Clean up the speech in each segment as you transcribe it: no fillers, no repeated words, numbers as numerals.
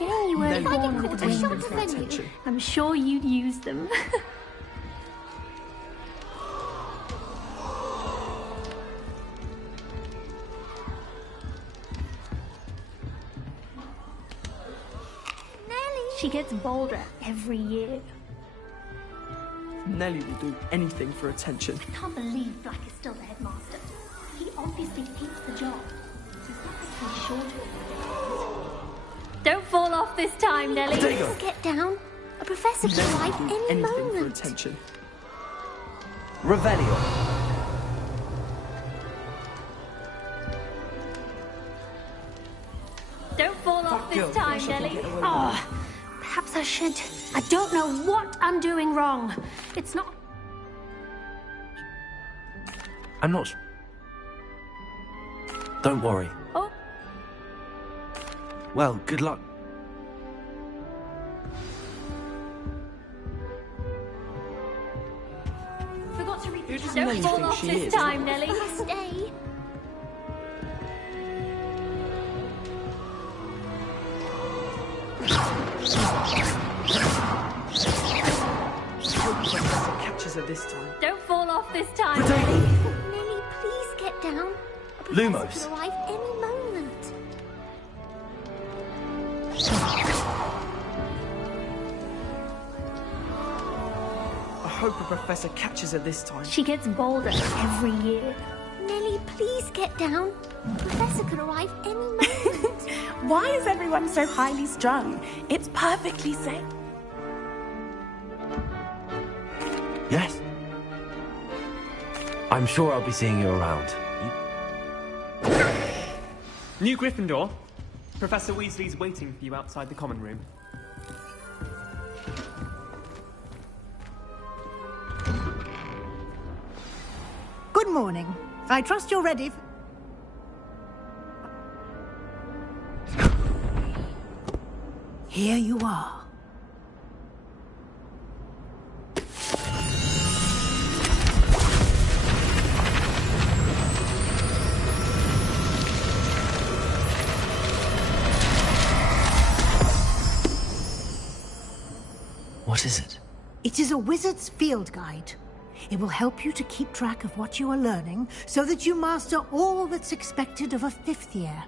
shame you weren't born with wings. Attention. I'm sure you'd use them. She gets bolder every year. Nelly will do anything for attention. I can't believe Black is still the headmaster. He obviously hates the job. He's not sure to. Don't fall off this time, Nelly. Please get down. A professor could arrive any anything moment. for attention. Revelio. Don't fall off this time, Nelly. Oh, perhaps I should. I don't know what I'm doing wrong. It's not... I'm not... Don't worry. Oh. Well, good luck. Forgot to read the does Don't Nelly fall think off she this is? time, Nelly. Stay. Catches her this time. Don't fall off this time, Potato. Nelly. Nelly, please get down. A professor Lumos. could arrive any moment. I hope the professor catches her this time. She gets bolder every year. Nelly, please get down. A professor could arrive any moment. Why is everyone so highly strung? It's perfectly safe. Yes. I'm sure I'll be seeing you around. New Gryffindor. Professor Weasley's waiting for you outside the common room. Good morning. I trust you're ready. Here you are. What is it? It is a wizard's field guide. It will help you to keep track of what you are learning so that you master all that's expected of a fifth year.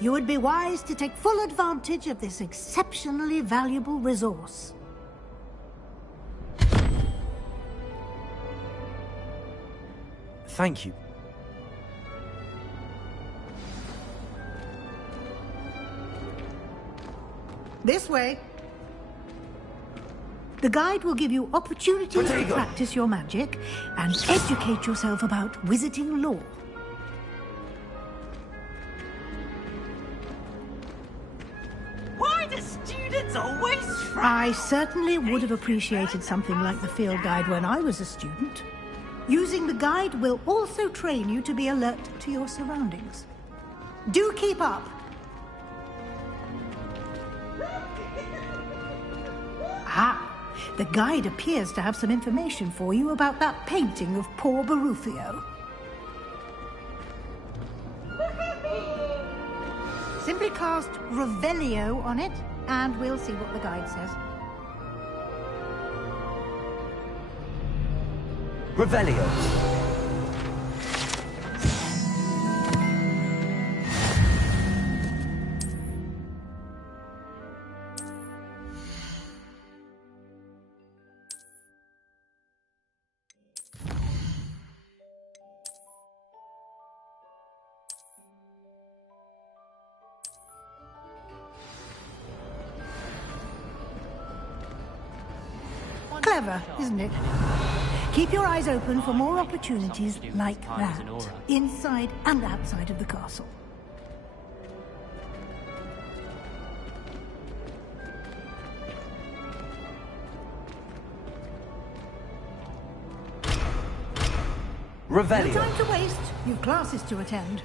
You would be wise to take full advantage of this exceptionally valuable resource. Thank you. This way. The guide will give you opportunities to practice your magic and educate yourself about wizarding lore. Why do students always I certainly would have appreciated something like the field guide when I was a student. Using the guide will also train you to be alert to your surroundings. Do keep up. Ah, the guide appears to have some information for you about that painting of poor Barufio. Simply cast Revelio on it, and we'll see what the guide says. Revelio. Clever, isn't it? Keep your eyes open for more opportunities like that, inside and outside of the castle. No Revelio. time to waste. You've classes to attend.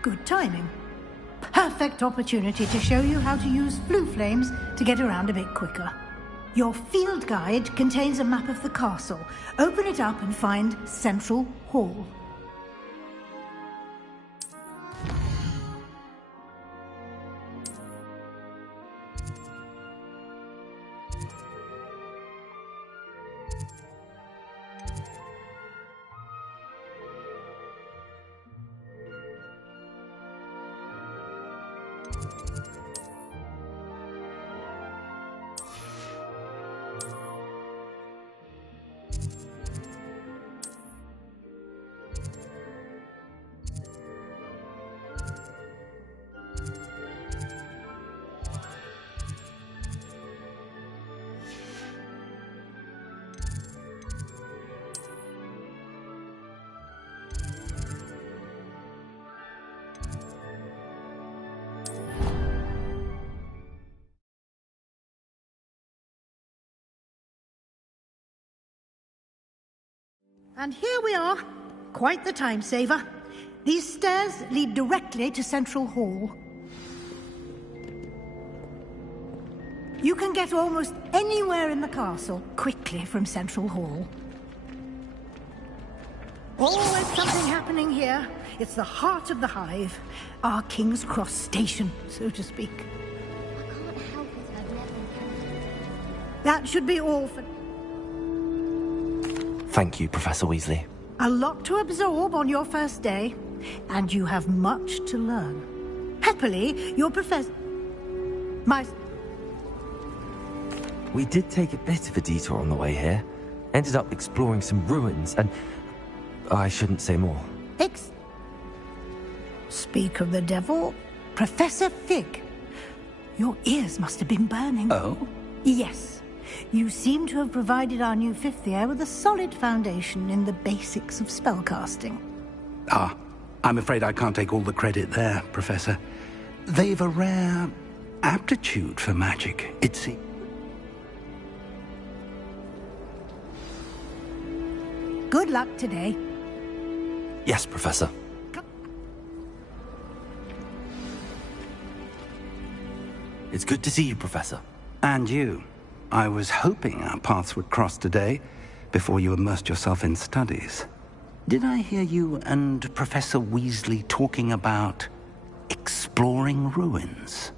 Good timing. Perfect opportunity to show you how to use blue flames to get around a bit quicker. Your field guide contains a map of the castle. Open it up and find Central Hall. And here we are. Quite the time saver. These stairs lead directly to Central Hall. You can get almost anywhere in the castle quickly from Central Hall. Always something happening here. It's the heart of the hive. Our King's Cross station, so to speak. I can't help it, I've never encountered. That should be all for... Thank you, Professor Weasley. A lot to absorb on your first day, and you have much to learn. Happily, your professor... We did take a bit of a detour on the way here. Ended up exploring some ruins, and... I shouldn't say more. Speak of the devil, Professor Fig. Your ears must have been burning. Oh? Yes. You seem to have provided our new fifth year with a solid foundation in the basics of spellcasting. Ah, I'm afraid I can't take all the credit there, Professor. They've a rare aptitude for magic, it seems. Good luck today. Yes, Professor. It's good to see you, Professor. And you. I was hoping our paths would cross today, before you immersed yourself in studies. Did I hear you and Professor Weasley talking about exploring ruins?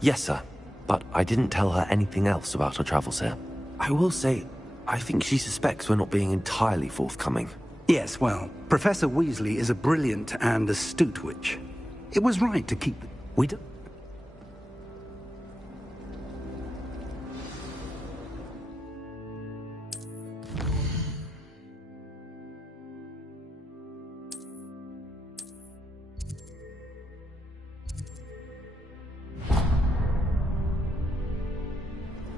Yes, sir. But I didn't tell her anything else about her travels here. I will say, I think she suspects we're not being entirely forthcoming. Yes, well, Professor Weasley is a brilliant and astute witch. It was right to keep... We don't...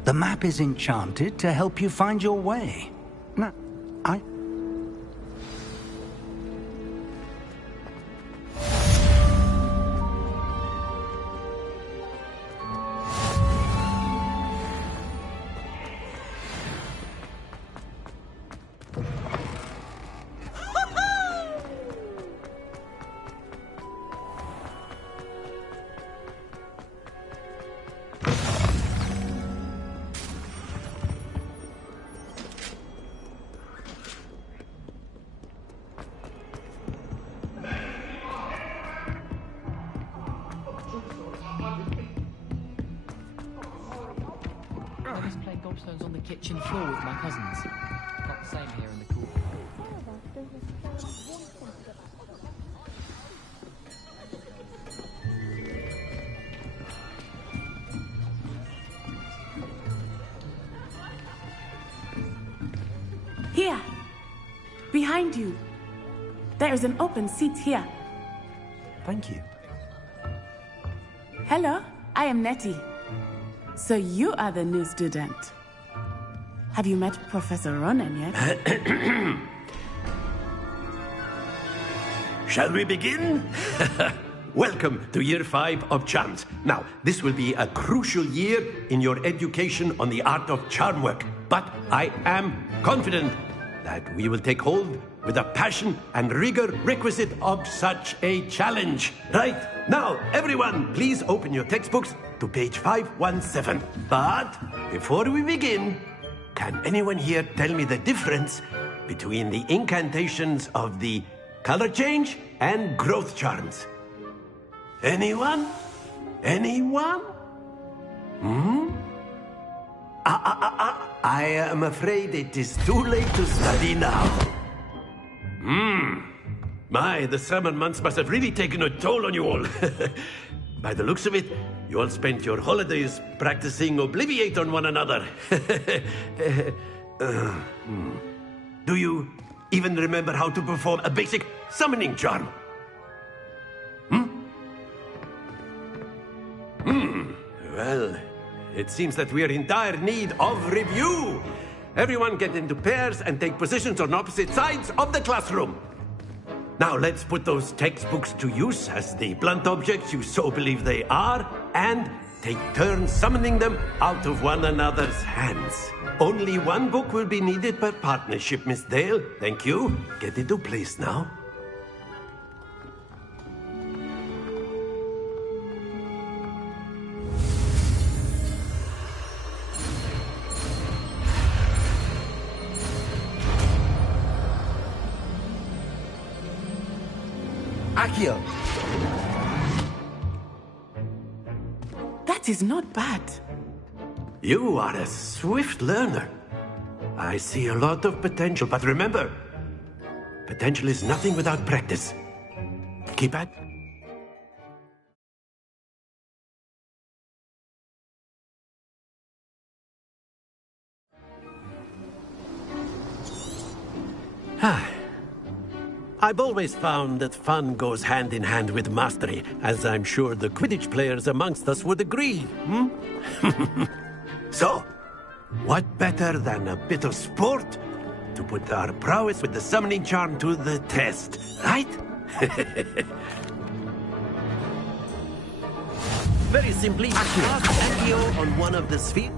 The map is enchanted to help you find your way. Now, I was playing gobstones on the kitchen floor with my cousins. Not the same here in the cool. Here. Behind you. There is an open seat here. Thank you. Hello, I am Nettie. So you are the new student. Have you met Professor Ronan yet? Shall we begin? Welcome to Year 5 of Charms. Now, this will be a crucial year in your education on the art of charm work. But I am confident that we will take hold with the passion and rigor requisite of such a challenge. Right, now, everyone, please open your textbooks to page 517. But before we begin, can anyone here tell me the difference between the incantations of the color change and growth charms? Anyone? Anyone? I am afraid it is too late to study now. My, the summer months must have really taken a toll on you all. By the looks of it, you all spent your holidays practicing Obliviate on one another. Do you even remember how to perform a basic summoning charm? Well, it seems that we are in dire need of review. Everyone get into pairs and take positions on opposite sides of the classroom. Now let's put those textbooks to use as the blunt objects you so believe they are, and take turns summoning them out of one another's hands. Only one book will be needed per partnership, Miss Dale. Thank you. Get into place now. Accio! That is not bad. You are a swift learner. I see a lot of potential, but remember, potential is nothing without practice. Keep at. I've always found that fun goes hand in hand with mastery, as I'm sure the Quidditch players amongst us would agree. So, what better than a bit of sport to put our prowess with the summoning charm to the test, right? Very simply, cast Accio on one of the spheres.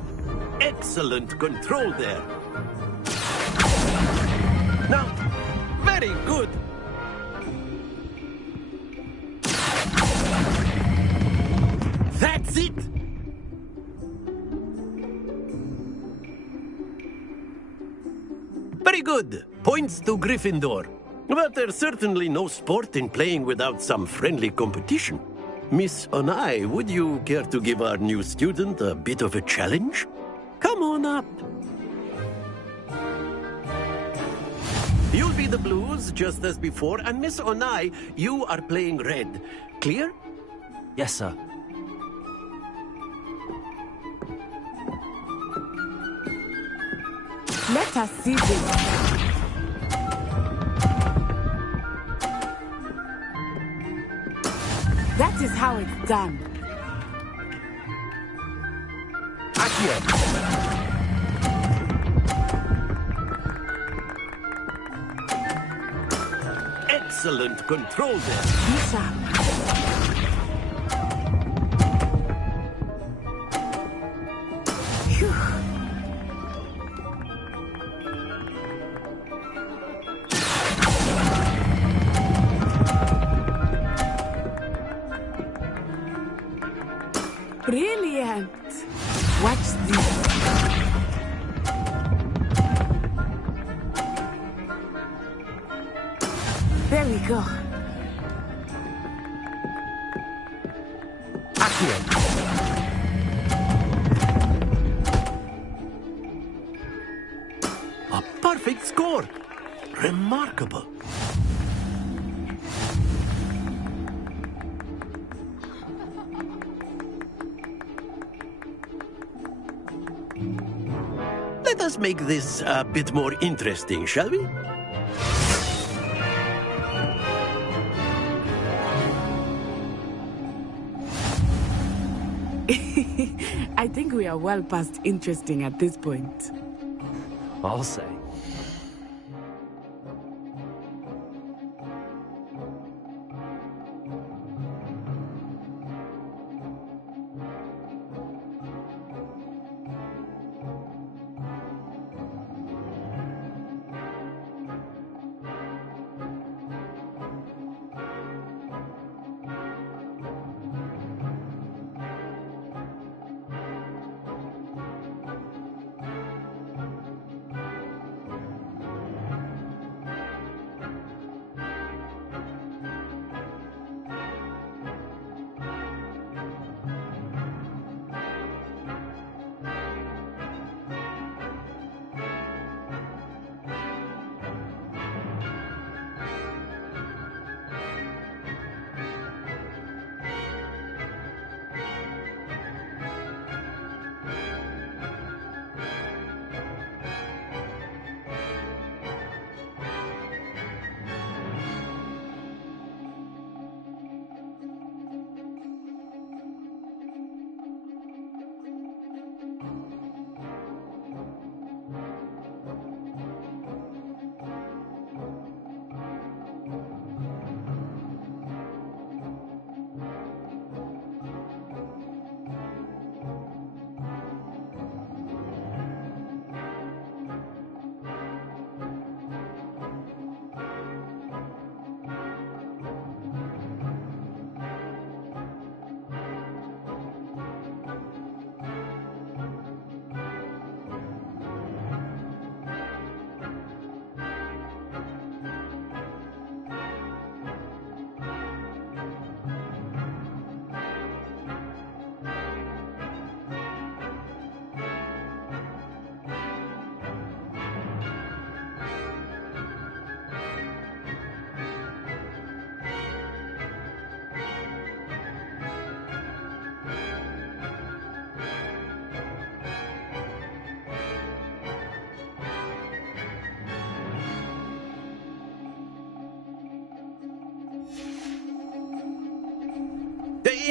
Excellent control there. Now, very good. That's it! Very good. Points to Gryffindor. But there's certainly no sport in playing without some friendly competition. Miss Onai, would you care to give our new student a bit of a challenge? Come on up. You'll be the blues, just as before, and Miss Onai, you are playing red. Clear? Yes, sir. Let us see this. That is how it's done. Accio! Excellent control there. Be sharp. Phew. Brilliant! Watch this. There we go. Accio! A perfect score. Remarkable. Let us make this a bit more interesting, shall we? I think we are well past interesting at this point. I'll say.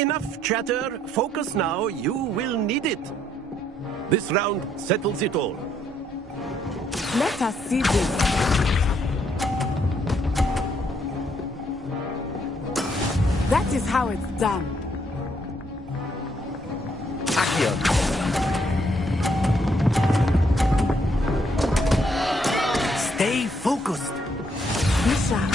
enough chatter. Focus now. You will need it. This round settles it all. Let us see this. That is how it's done. Accio. Stay focused. Misha.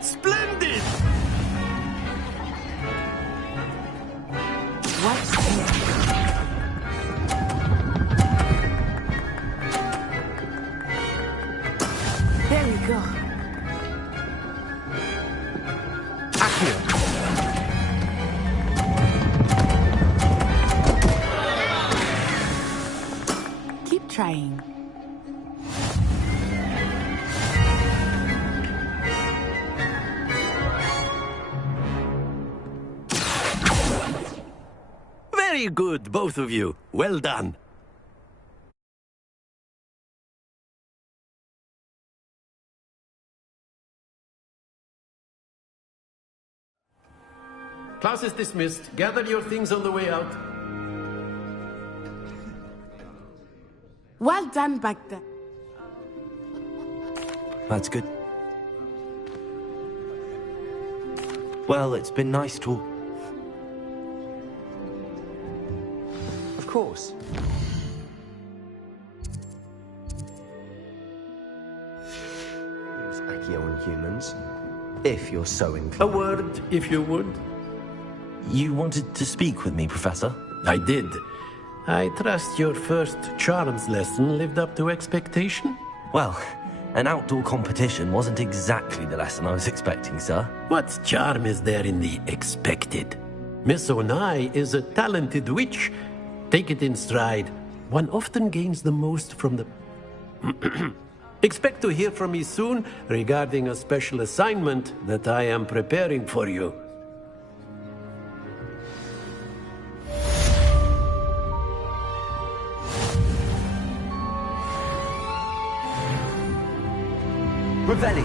Splendid! Watch this. There we go. Accio. Keep trying. Very good, both of you. Well done. Class is dismissed. Gather your things on the way out. Well done back there. That's good. Well, it's been nice talk. Of course. Use Accio on humans, if you're so inclined. A word, if you would. You wanted to speak with me, Professor? I did. I trust your first charms lesson lived up to expectation? Well, an outdoor competition wasn't exactly the lesson I was expecting, sir. What charm is there in the expected? Miss Onai is a talented witch. Take it in stride. One often gains the most from the... Expect to hear from me soon regarding a special assignment that I am preparing for you. Revelio.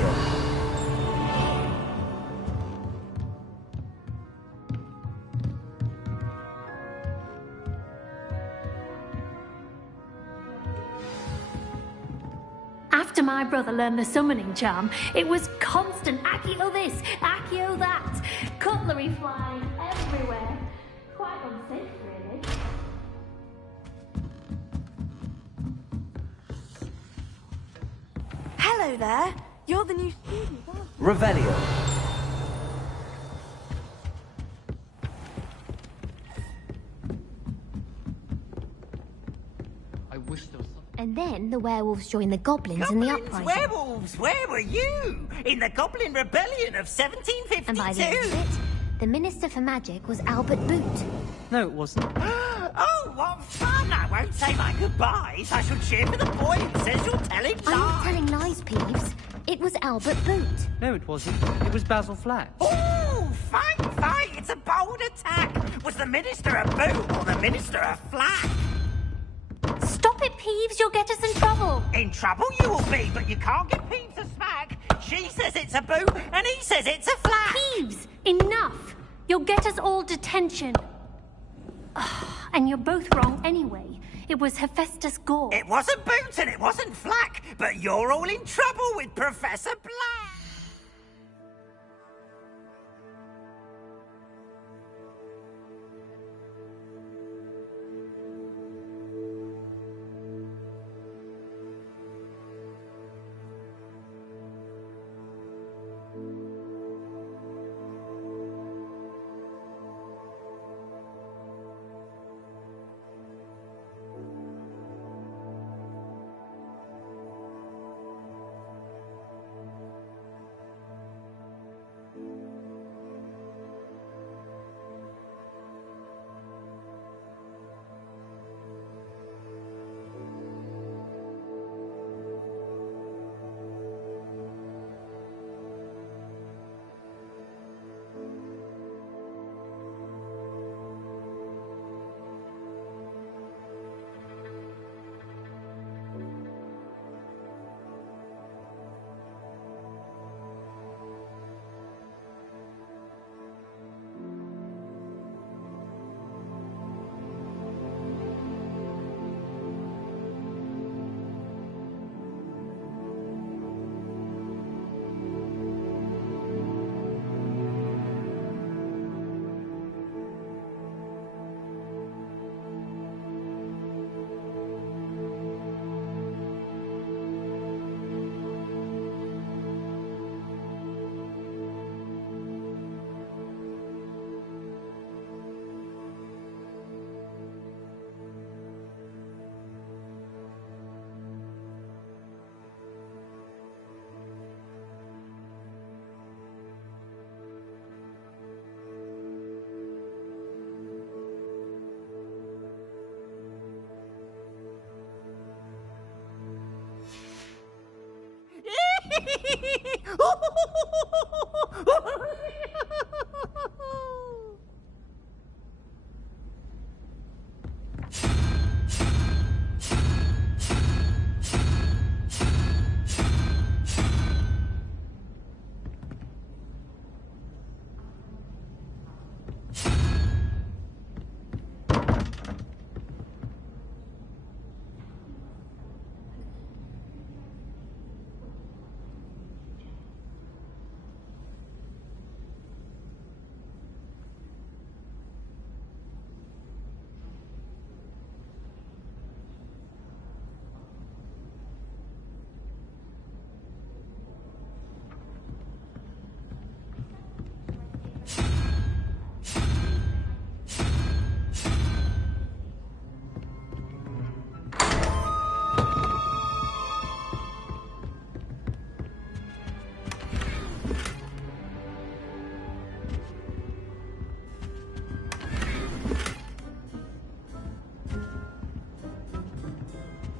After my brother learned the summoning charm, it was constant Accio this, Accio that. Cutlery flying everywhere. Quite unsafe, really. Hello there. You're the new student, aren't you? Revelio. I wish there was something. And then the werewolves joined the goblins in the Goblins, uprising. werewolves, where were you? In the Goblin Rebellion of 1752? And by the end of it, the Minister for Magic was Albert Boot. No, it wasn't. Oh, what fun! I won't say my goodbyes. I shall cheer for the boy who says you're telling I'm not lies. telling lies, Peeves. It was Albert Boot. No, it wasn't. It was Basil Flack. Oh, fight, fight! It's a bold attack. Was the Minister a boot or the Minister a flack? Stop it, Peeves. You'll get us in trouble. In trouble you will be, but you can't give Peeves a smack. She says it's a boot, and he says it's a flack. Peeves, enough. You'll get us all detention. And you're both wrong anyway. It was Hephaestus Gore. It wasn't boot and it wasn't flack, but you're all in trouble with Professor Black.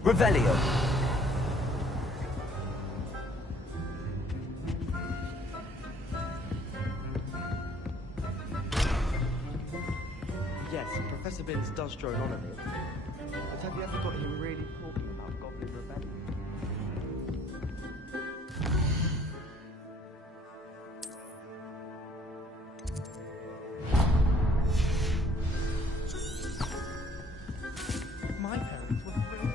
Revelio. Yes, Professor Binns does drone on a bit. But have you ever got him really talking about Goblin Rebellion? My parents were thrilled.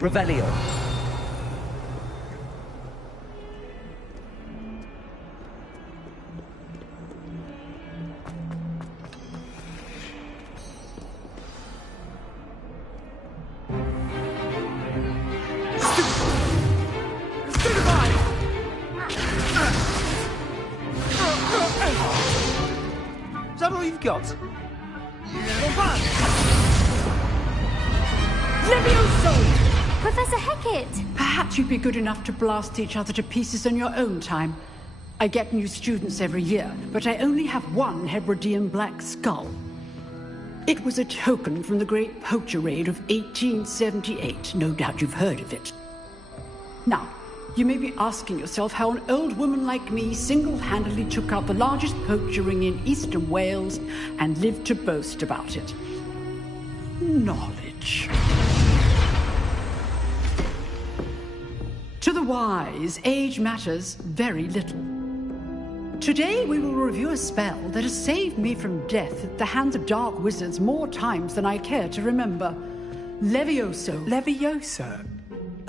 Revelio. Is that all you've got? Levioso! Professor Hecat! Perhaps you'd be good enough to blast each other to pieces on your own time. I get new students every year, but I only have one Hebridean black skull. It was a token from the Great Poacher Raid of 1878. No doubt you've heard of it. Now, you may be asking yourself how an old woman like me single-handedly took out the largest poacher ring in eastern Wales and lived to boast about it. Knowledge. To the wise, age matters very little. Today we will review a spell that has saved me from death at the hands of dark wizards more times than I care to remember. Levioso. Levioso?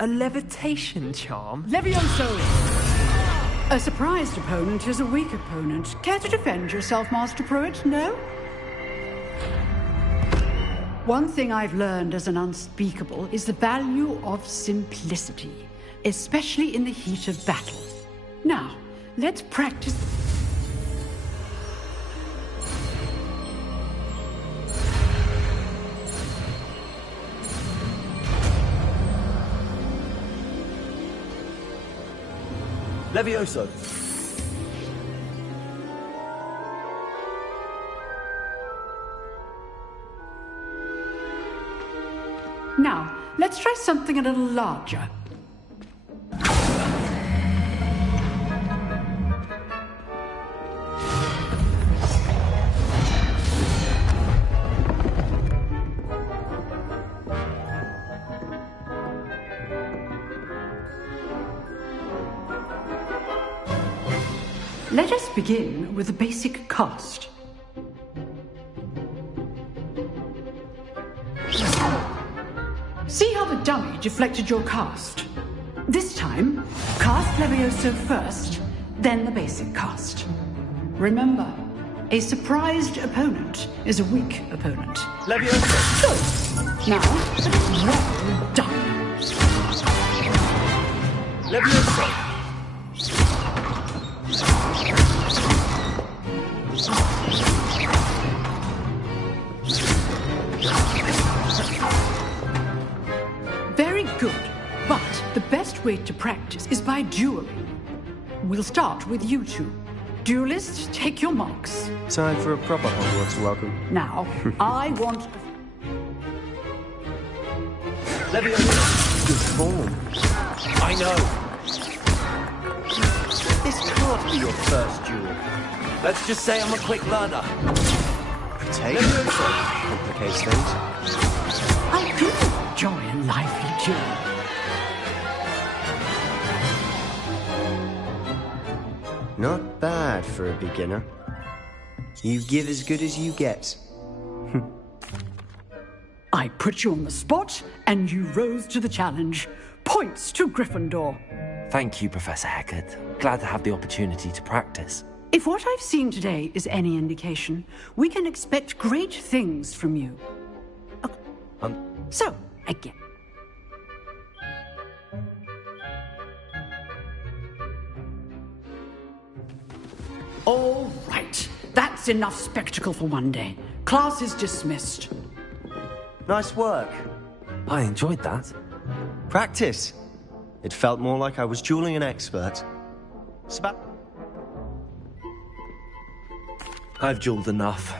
A levitation charm? Levioso! A surprised opponent is a weak opponent. Care to defend yourself, Master Pruitt? No? One thing I've learned as an unspeakable is the value of simplicity, especially in the heat of battle. Now, let's practice. Levioso. Now, let's try something a little larger. Let us begin with the basic cast. See how the dummy deflected your cast? This time, cast Levioso first, then the basic cast. Remember, a surprised opponent is a weak opponent. Levioso! Good. Now, well done. Levioso! way to practice is by dueling. We'll start with you two. Duelists, take your marks. Time for a proper Hogwarts welcome. Now, I want... Good form. I know. This can't be your first duel. Let's just say I'm a quick learner. Potato complicates things. I do enjoy a lively duel. Not bad for a beginner. You give as good as you get. I put you on the spot, and you rose to the challenge. Points to Gryffindor. Thank you, Professor Hecat. Glad to have the opportunity to practice. If what I've seen today is any indication, we can expect great things from you. So, again. All right. That's enough spectacle for one day. Class is dismissed. Nice work. I enjoyed that. Practice. It felt more like I was dueling an expert. I've dueled enough.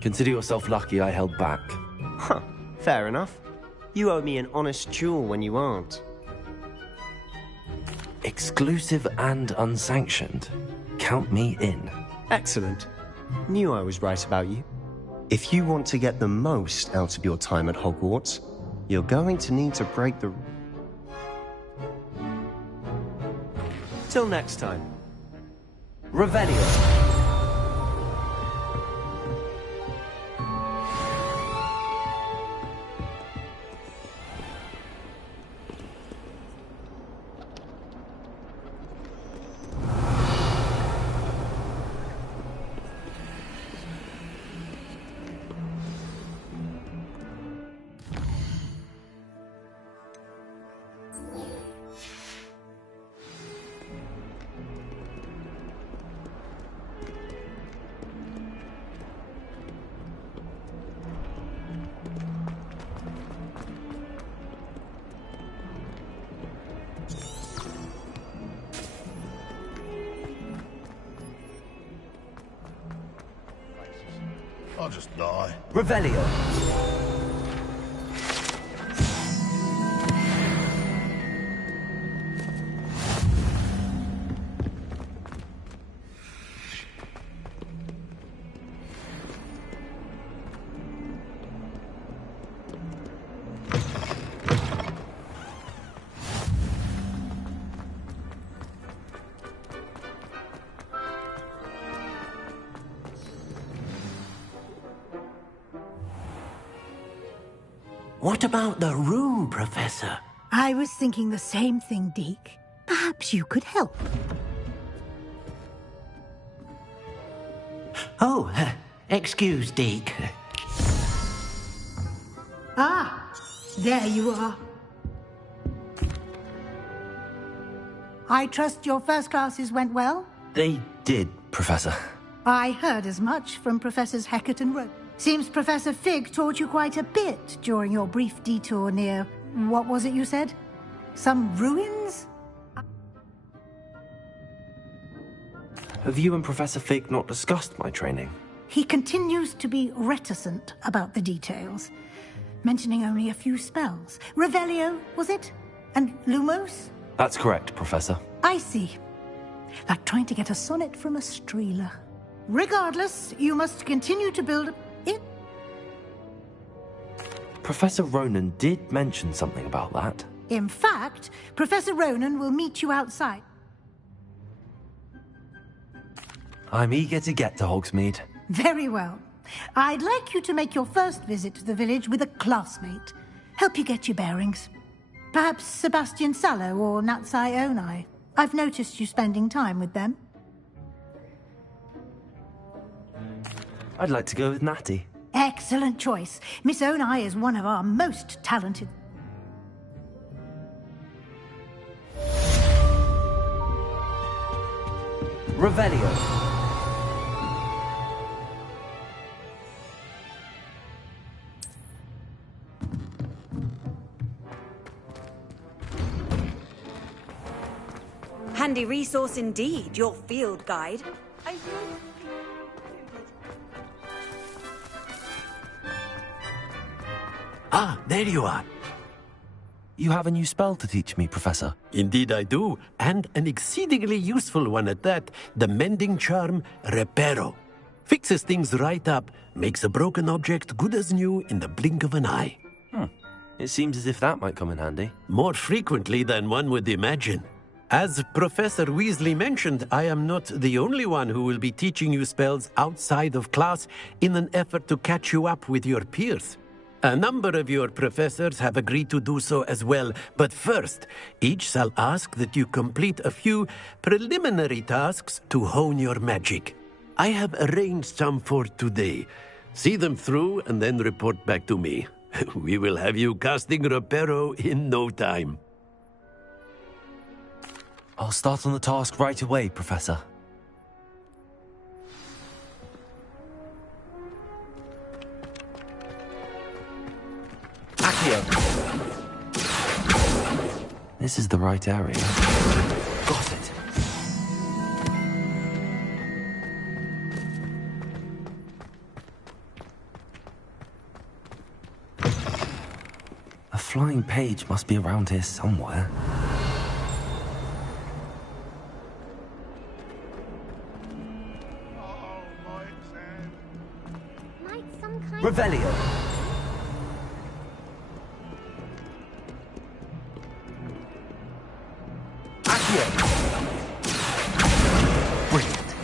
Consider yourself lucky I held back. Huh. Fair enough. You owe me an honest duel when you aren't. Exclusive and unsanctioned. Count me in. Excellent. Knew I was right about you. If you want to get the most out of your time at Hogwarts, you're going to need to break the... Till next time. Revelio. I'll just die. Revelio. What about the room, Professor? I was thinking the same thing, Deke. Perhaps you could help. Oh, excuse, Deke. Ah, there you are. I trust your first classes went well? They did, Professor. I heard as much from Professors Hecat and Rowe. Seems Professor Fig taught you quite a bit during your brief detour near... what was it you said? Some ruins? Have you and Professor Fig not discussed my training? He continues to be reticent about the details, mentioning only a few spells. Revelio, was it? And Lumos? That's correct, Professor. I see. Like trying to get a sonnet from a streeler. Regardless, you must continue to build it. Professor Ronan did mention something about that. In fact, Professor Ronan will meet you outside. I'm eager to get to Hogsmeade. Very well. I'd like you to make your first visit to the village with a classmate. Help you get your bearings. Perhaps Sebastian Sallow or Natsai Onai. I've noticed you spending time with them. I'd like to go with Natty. Excellent choice. Miss Onai is one of our most talented... Revelio. handy resource indeed, your field guide. Ah, there you are. You have a new spell to teach me, Professor. Indeed I do, and an exceedingly useful one at that. The mending charm, Reparo. Fixes things right up, makes a broken object good as new in the blink of an eye. It seems as if that might come in handy. More frequently than one would imagine. As Professor Weasley mentioned, I am not the only one who will be teaching you spells outside of class in an effort to catch you up with your peers. A number of your professors have agreed to do so as well, but first, each shall ask that you complete a few preliminary tasks to hone your magic. I have arranged some for today. See them through and then report back to me. We will have you casting Reparo in no time. I'll start on the task right away, Professor. Accio! This is the right area. Got it. A flying page must be around here somewhere. Revelio. Accio. Brilliant.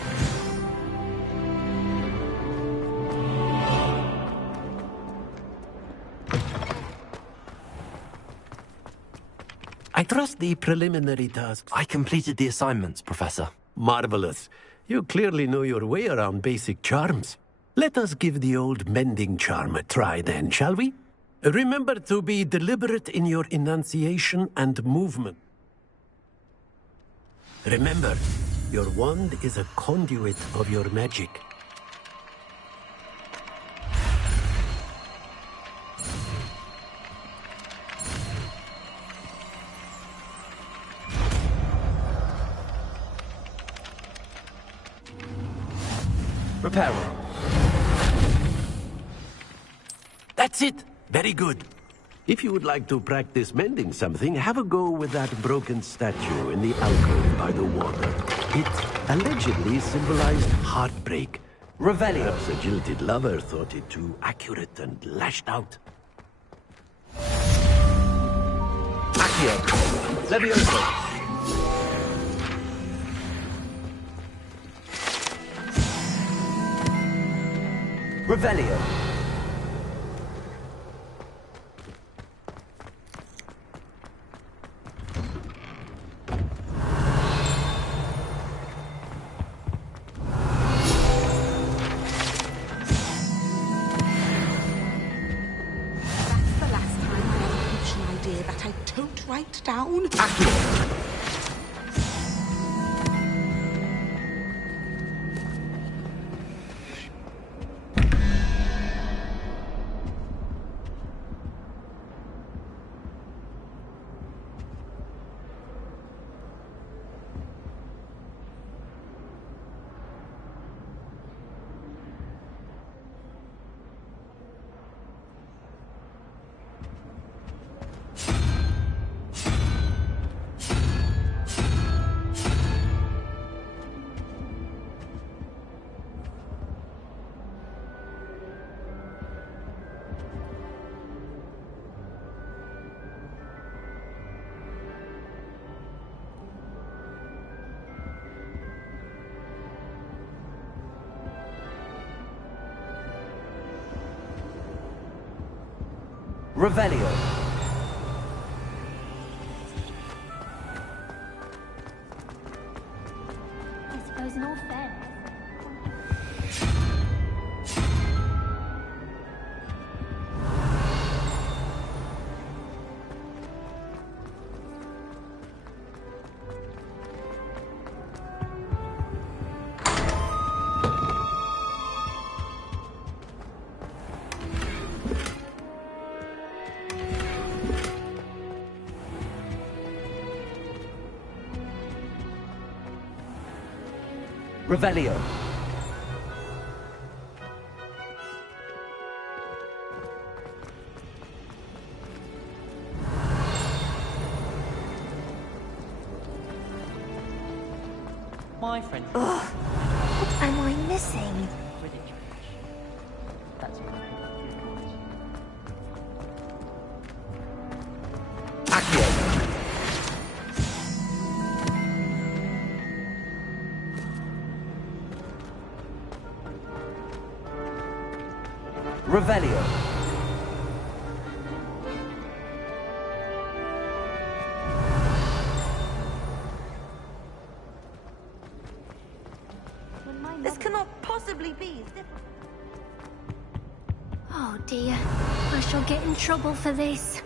I trust the preliminary tasks. I completed the assignments, Professor. Marvelous. You clearly know your way around basic charms. Let us give the old mending charm a try then, shall we? Remember to be deliberate in your enunciation and movement. Remember, your wand is a conduit of your magic. Reparo. That's it! Very good. If you would like to practice mending something, have a go with that broken statue in the alcove by the water. It allegedly symbolized heartbreak. Revelio. Perhaps a jilted lover thought it too accurate and lashed out. Accio. Levioso. Revelio. Write down. Accio. Revelio. I suppose in all fairness. Revelio. My friend. Ugh. What am I missing? That's Revelio. This cannot possibly be. Oh dear, I shall get in trouble for this.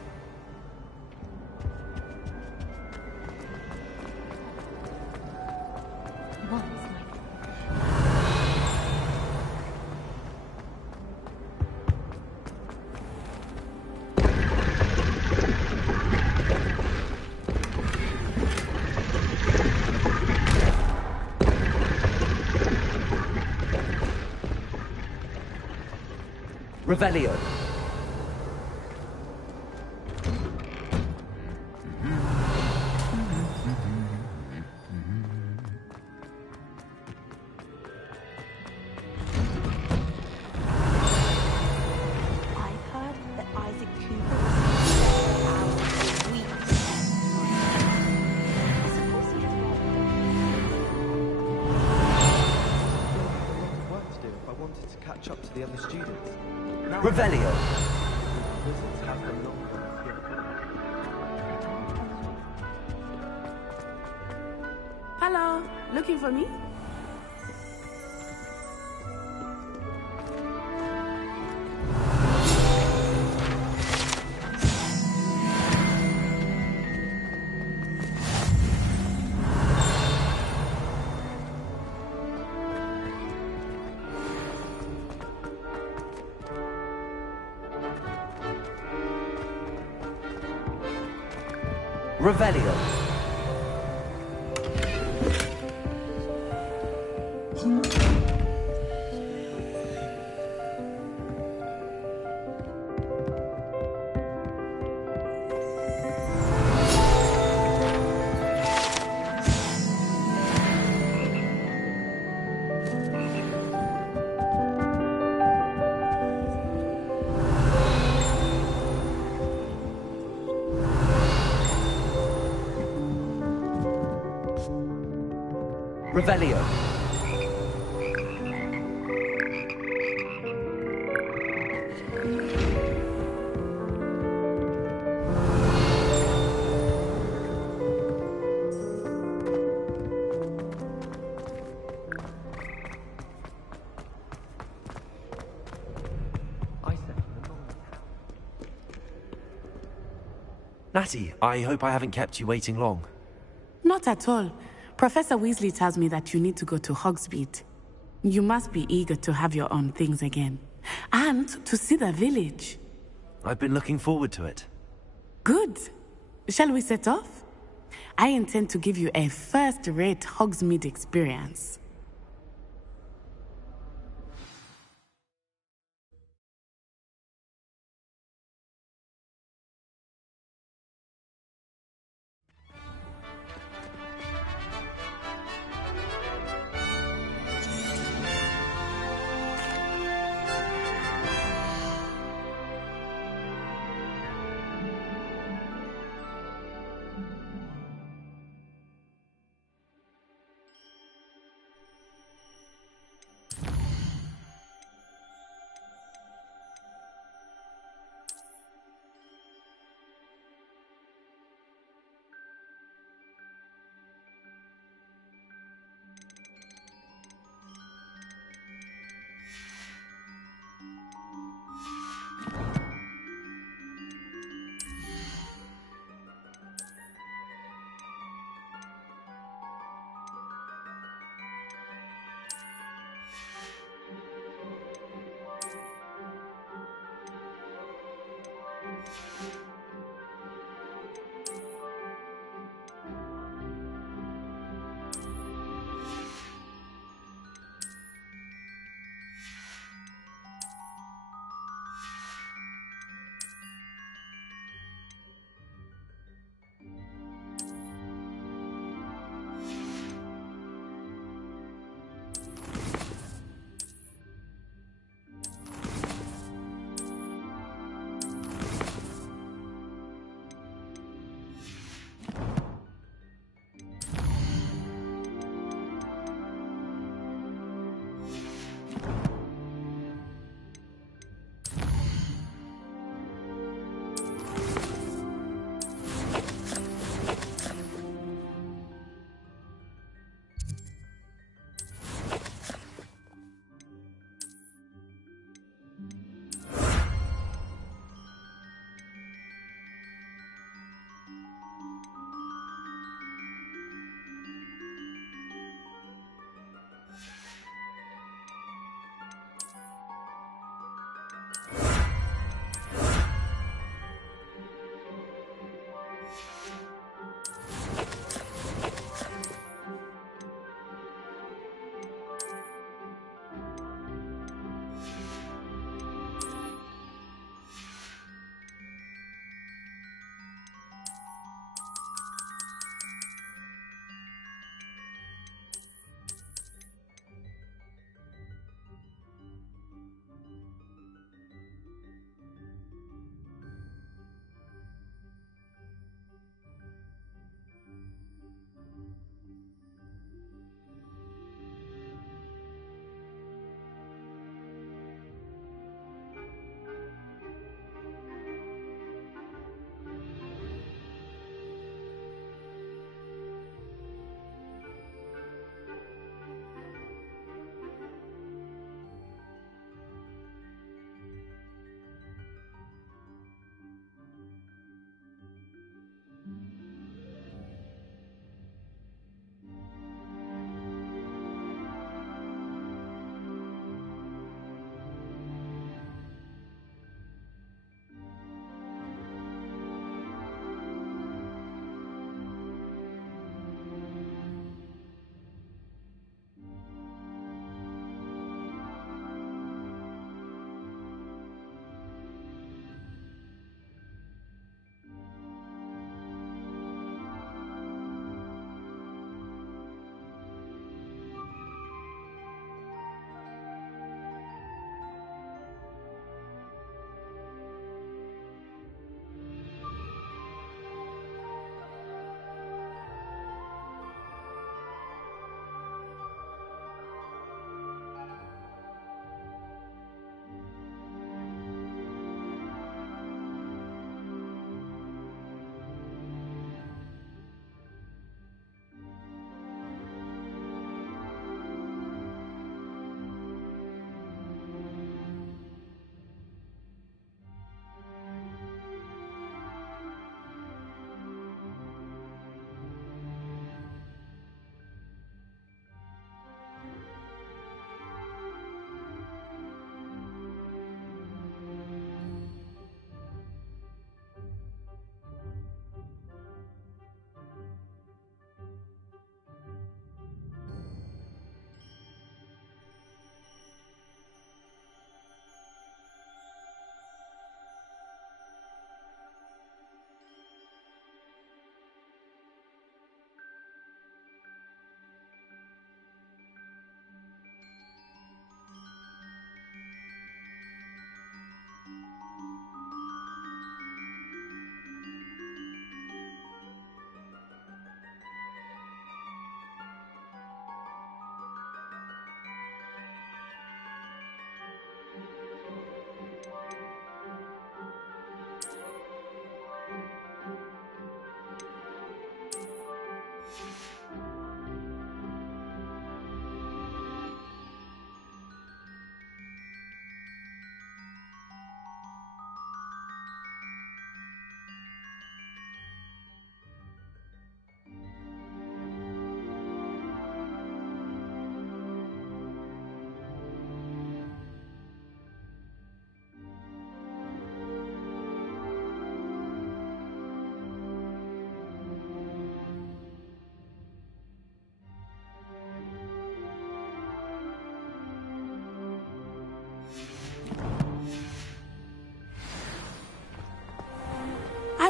Revelio. I've heard that Isaac Cooper was out for weeks. I suppose he just work to do if I wanted to catch up to the other students. Revelio. Wizards have a long one. Hello, looking for me? Revelio. Revelio. Natty, I hope I haven't kept you waiting long. Not at all. Professor Weasley tells me that you need to go to Hogsmeade. You must be eager to have your own things again. And to see the village. I've been looking forward to it. Good. Shall we set off? I intend to give you a first-rate Hogsmeade experience.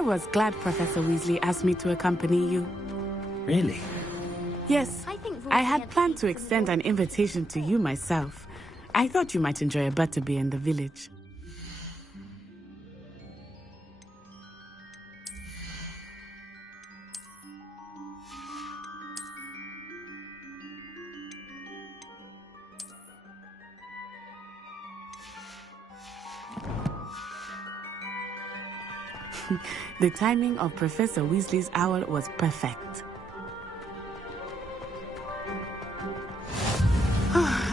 was glad Professor Weasley asked me to accompany you. Really? Yes, I had planned to extend an invitation to you myself. I thought you might enjoy a butterbeer in the village. The timing of Professor Weasley's owl was perfect.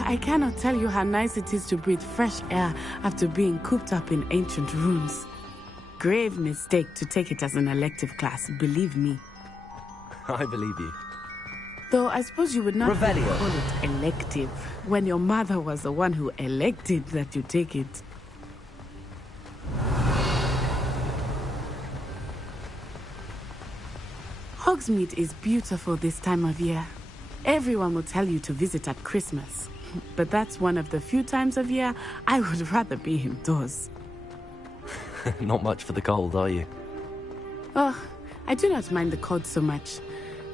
I cannot tell you how nice it is to breathe fresh air after being cooped up in ancient rooms. Grave mistake to take it as an elective class, believe me. I believe you. Though I suppose you would not really Revelio. call it elective when your mother was the one who elected that you take it. Hogsmeade is beautiful this time of year. Everyone will tell you to visit at Christmas. But that's one of the few times of year I would rather be indoors. Not much for the cold, are you? Oh, I do not mind the cold so much,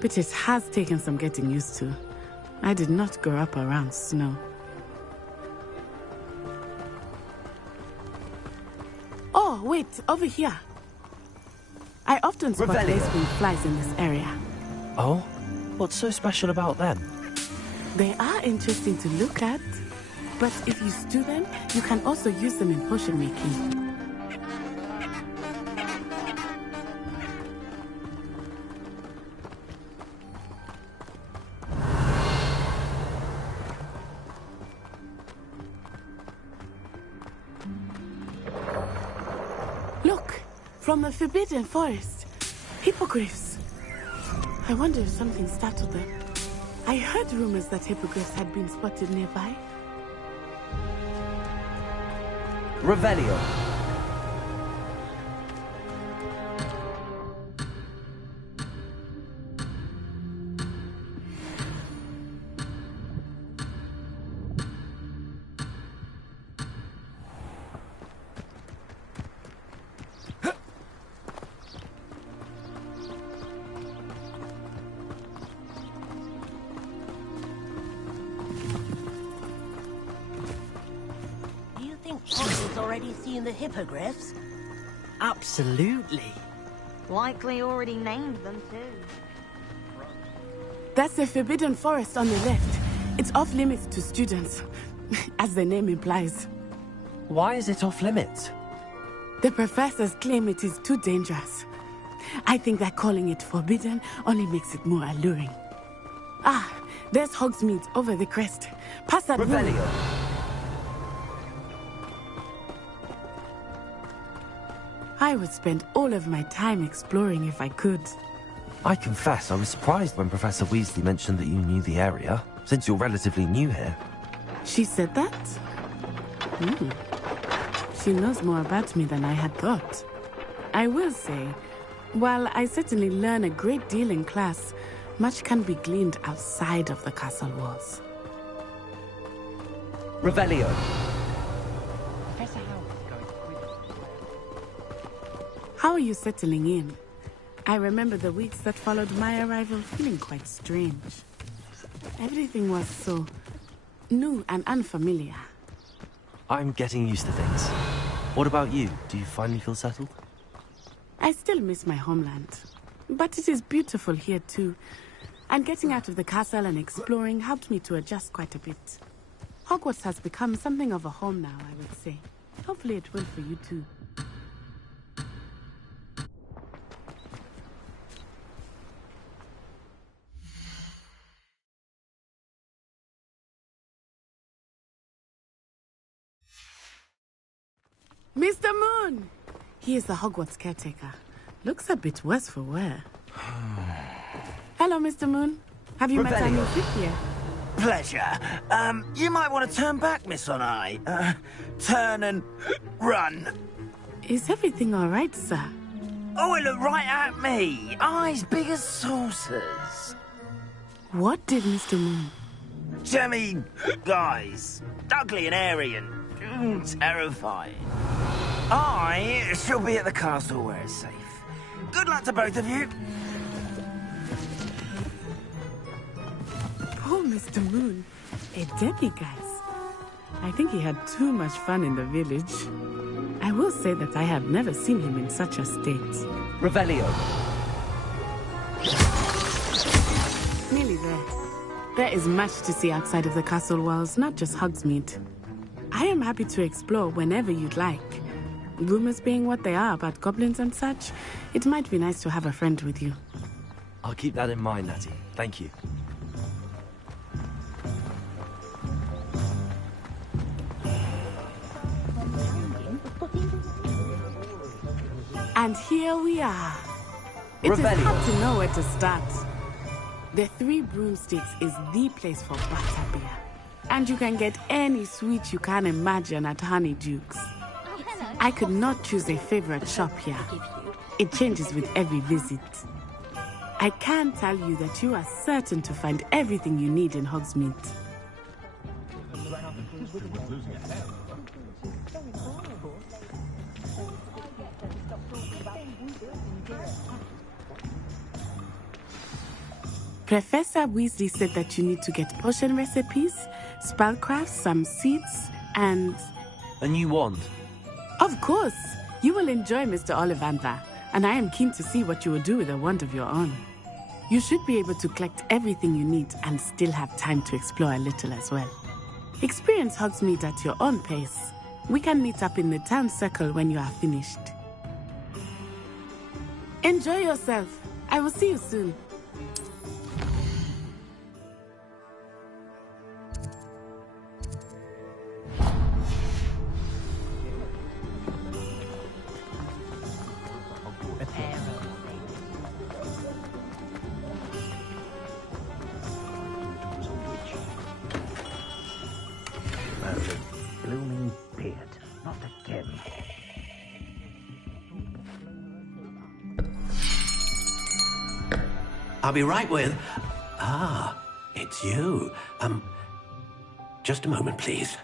but it has taken some getting used to. I did not grow up around snow. Oh, wait, over here. I often spot Revelio. lacewing flies in this area. Oh? What's so special about them? They are interesting to look at, but if you stew them, you can also use them in potion making. Look, from the Forbidden Forest, hippogriffs. I wonder if something startled them. I heard rumors that hippogriffs had been spotted nearby. Revelio. Potter's already seen the hippogriffs? Absolutely. Likely already named them too. That's the Forbidden Forest on the left. It's off limits to students, as the name implies. Why is it off limits? The professors claim it is too dangerous. I think that calling it forbidden only makes it more alluring. Ah, there's Hogsmeade over the crest. Past that room. I would spend all of my time exploring if I could. I confess I was surprised when Professor Weasley mentioned that you knew the area, since you're relatively new here. She said that? She knows more about me than I had thought. I will say, while I certainly learn a great deal in class, much can be gleaned outside of the castle walls. Revelio. Professor Howard's going to How are you settling in? I remember the weeks that followed my arrival feeling quite strange. Everything was so new and unfamiliar. I'm getting used to things. What about you? Do you finally feel settled? I still miss my homeland, but it is beautiful here too. And getting out of the castle and exploring helped me to adjust quite a bit. Hogwarts has become something of a home now, I would say. Hopefully it will for you too. Mr. Moon! He is the Hogwarts caretaker. Looks a bit worse for wear. Hello, Mr. Moon. Have you met our new fifth year? Pleasure. You might want to turn back, Miss Onai. Turn and run. Is everything all right, sir? Oh, it looked right at me. Eyes big as saucers. What did Mr. Moon? Jemmy, guys. Ugly and airy and terrifying. I shall be at the castle where it's safe. Good luck to both of you. Poor Mr. Moon. A demiguise. I think he had too much fun in the village. I will say that I have never seen him in such a state. Revelio. Nearly there. There is much to see outside of the castle walls, not just Hogsmeade. I am happy to explore whenever you'd like. Rumors being what they are about goblins and such, it might be nice to have a friend with you. I'll keep that in mind, Natty. Thank you. And here we are. It is hard to know where to start. The Three Broomsticks is the place for butterbeer. And you can get any sweet you can imagine at Honeyduke's. I could not choose a favorite shop here. It changes with every visit. I can tell you that you are certain to find everything you need in Hogsmeade. Professor Weasley said that you need to get potion recipes, spellcrafts, some seeds, and... A new wand. Of course! You will enjoy Mr. Ollivander, and I am keen to see what you will do with a wand of your own. You should be able to collect everything you need and still have time to explore a little as well. Experience Hogsmeade at your own pace. We can meet up in the town circle when you are finished. Enjoy yourself. I will see you soon. Blooming beard. Not again. I'll be right with... Ah, it's you. Just a moment, please.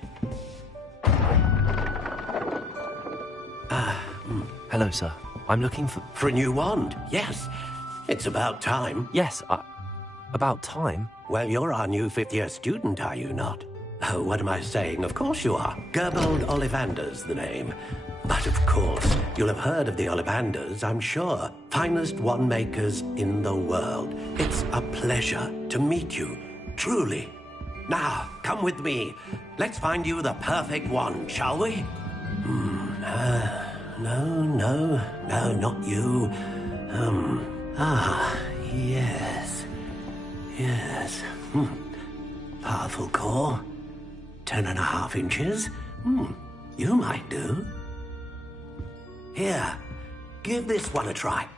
Hello, sir. I'm looking for... For a new wand, yes. It's about time. Yes, about time? Well, you're our new fifth-year student, are you not? Oh, what am I saying? Of course you are. Gerbold Ollivander's the name. But of course, you'll have heard of the Ollivanders, I'm sure. Finest wand makers in the world. It's a pleasure to meet you, truly. Now, come with me. Let's find you the perfect wand, shall we? No, not you. Yes. Powerful core. 10.5 inches. You might do. Here, give this one a try.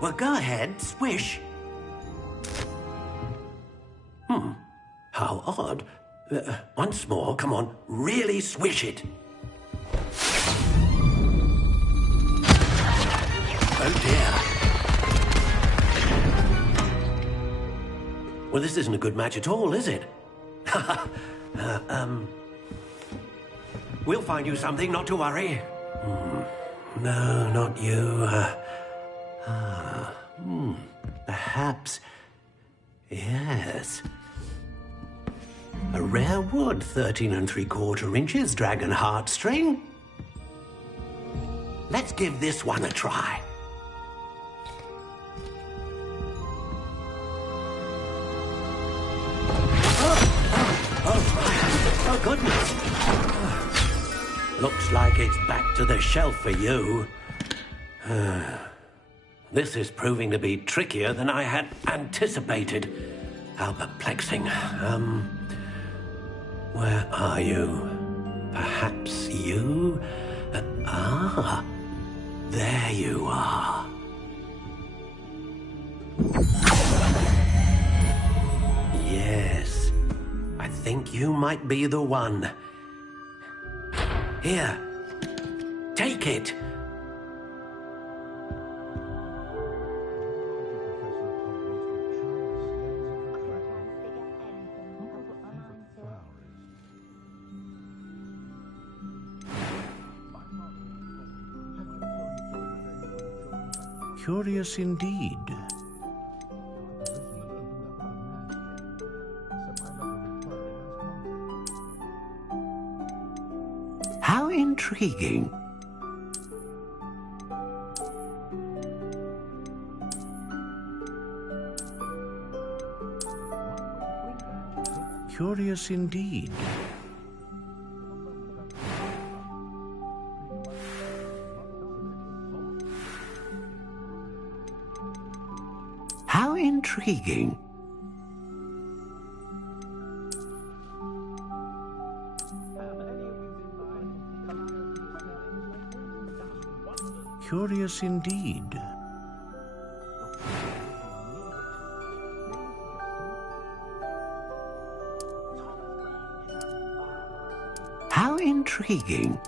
Well, go ahead, swish. How odd. Once more, come on, really swish it. Oh dear. Well, this isn't a good match at all, is it? We'll find you something, not to worry. No, not you. Perhaps. Yes. A rare wood, 13 3/4 inches, dragon heartstring. Let's give this one a try. Oh, goodness. Looks like it's back to the shelf for you. This is proving to be trickier than I had anticipated. How perplexing. Where are you? Perhaps you? There you are. Yes. I think you might be the one. Here. Take it. Curious indeed. How intriguing. Curious indeed. How intriguing. Curious indeed. How intriguing.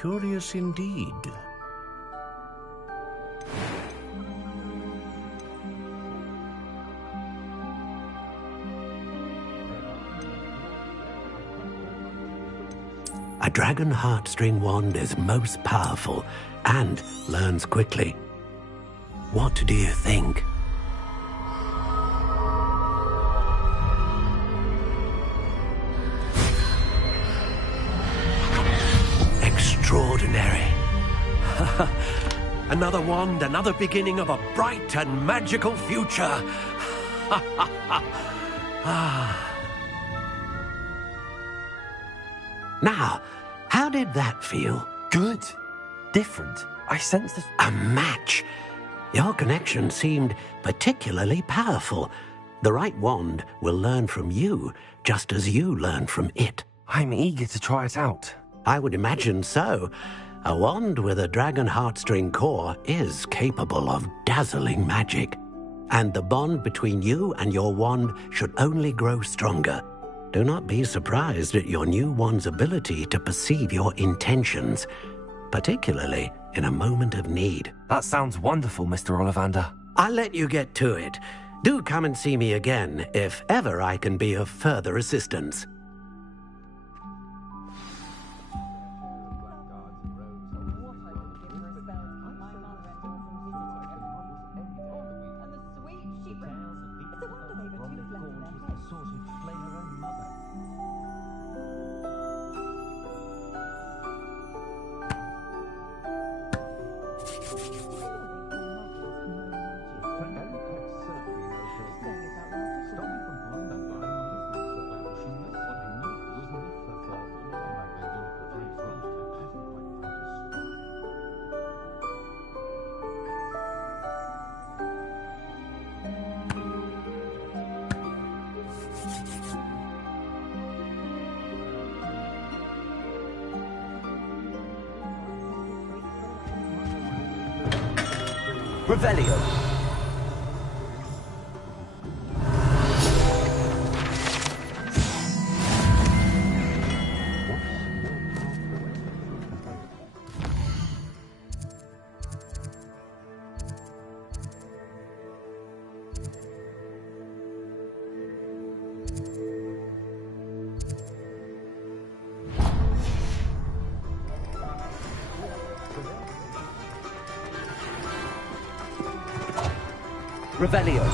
Curious indeed. A dragon heartstring wand is most powerful and learns quickly. What do you think? Extraordinary. Another wand, another beginning of a bright and magical future. Now, how did that feel? Good. Different. I sensed this. A match. Your connection seemed particularly powerful. The right wand will learn from you, just as you learn from it. I'm eager to try it out. I would imagine so. A wand with a dragon heartstring core is capable of dazzling magic. And the bond between you and your wand should only grow stronger. Do not be surprised at your new wand's ability to perceive your intentions, particularly in a moment of need. That sounds wonderful, Mr. Ollivander. I'll let you get to it. Do come and see me again if ever I can be of further assistance. Revelio. Revelio.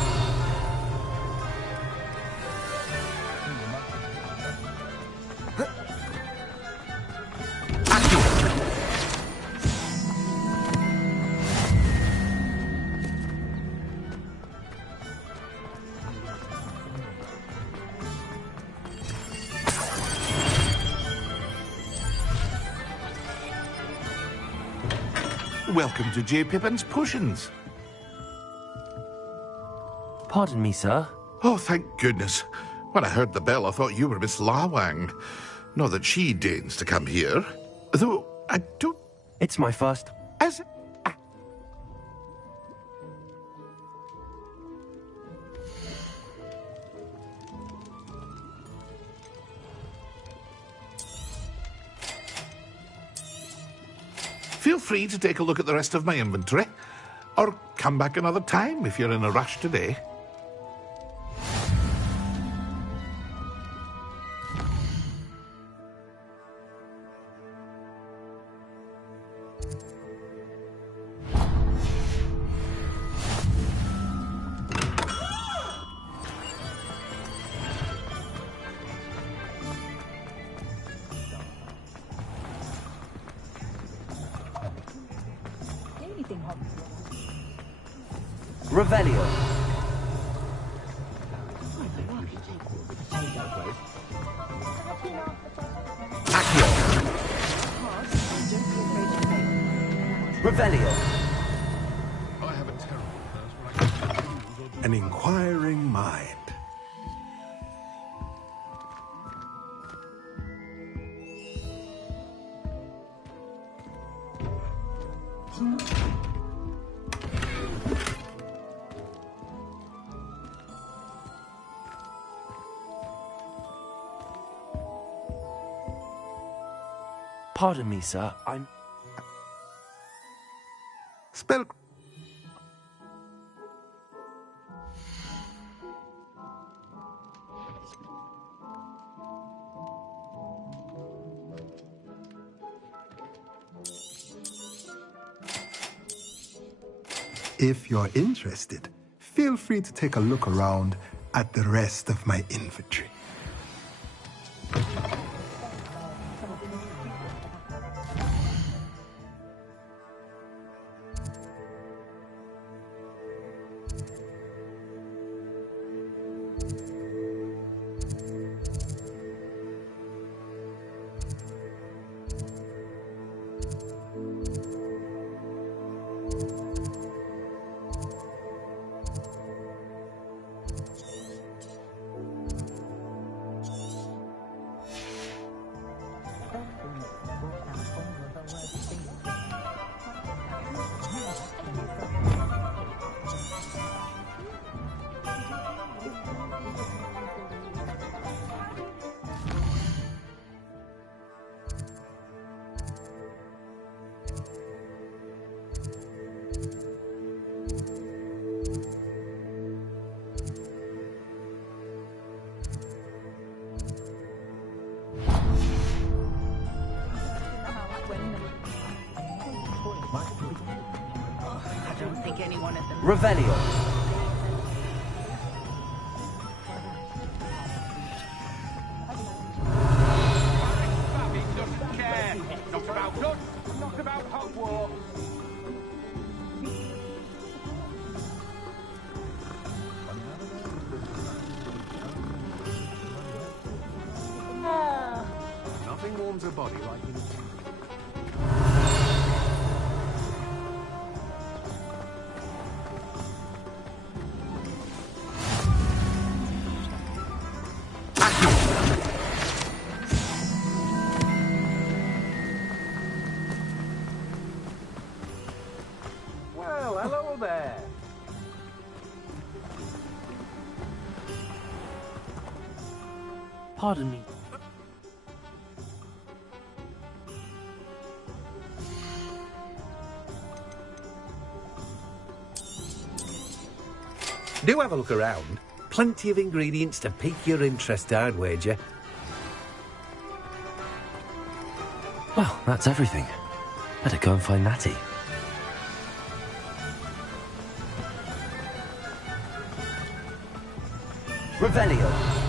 Welcome to J. Pippin's Potions. Pardon me, sir. Oh, thank goodness. When I heard the bell, I thought you were Miss Lawang. Not that she deigns to come here. Though, I don't... It's my first... As... Feel free to take a look at the rest of my inventory. Or come back another time if you're in a rush today. Revelio. Accio. Revelio. I have a terrible thirst when I get confused or An inquiring mind. Pardon me, sir. I'm... Spell... If you're interested, feel free to take a look around at the rest of my inventory. Revelio. Doesn't care. Not about blood, not about Hogwarts. nothing warms a body like in Well, hello there. Pardon me. Do have a look around. Plenty of ingredients to pique your interest, I'd wager. Well, that's everything. Better go and find Natty. Revelio.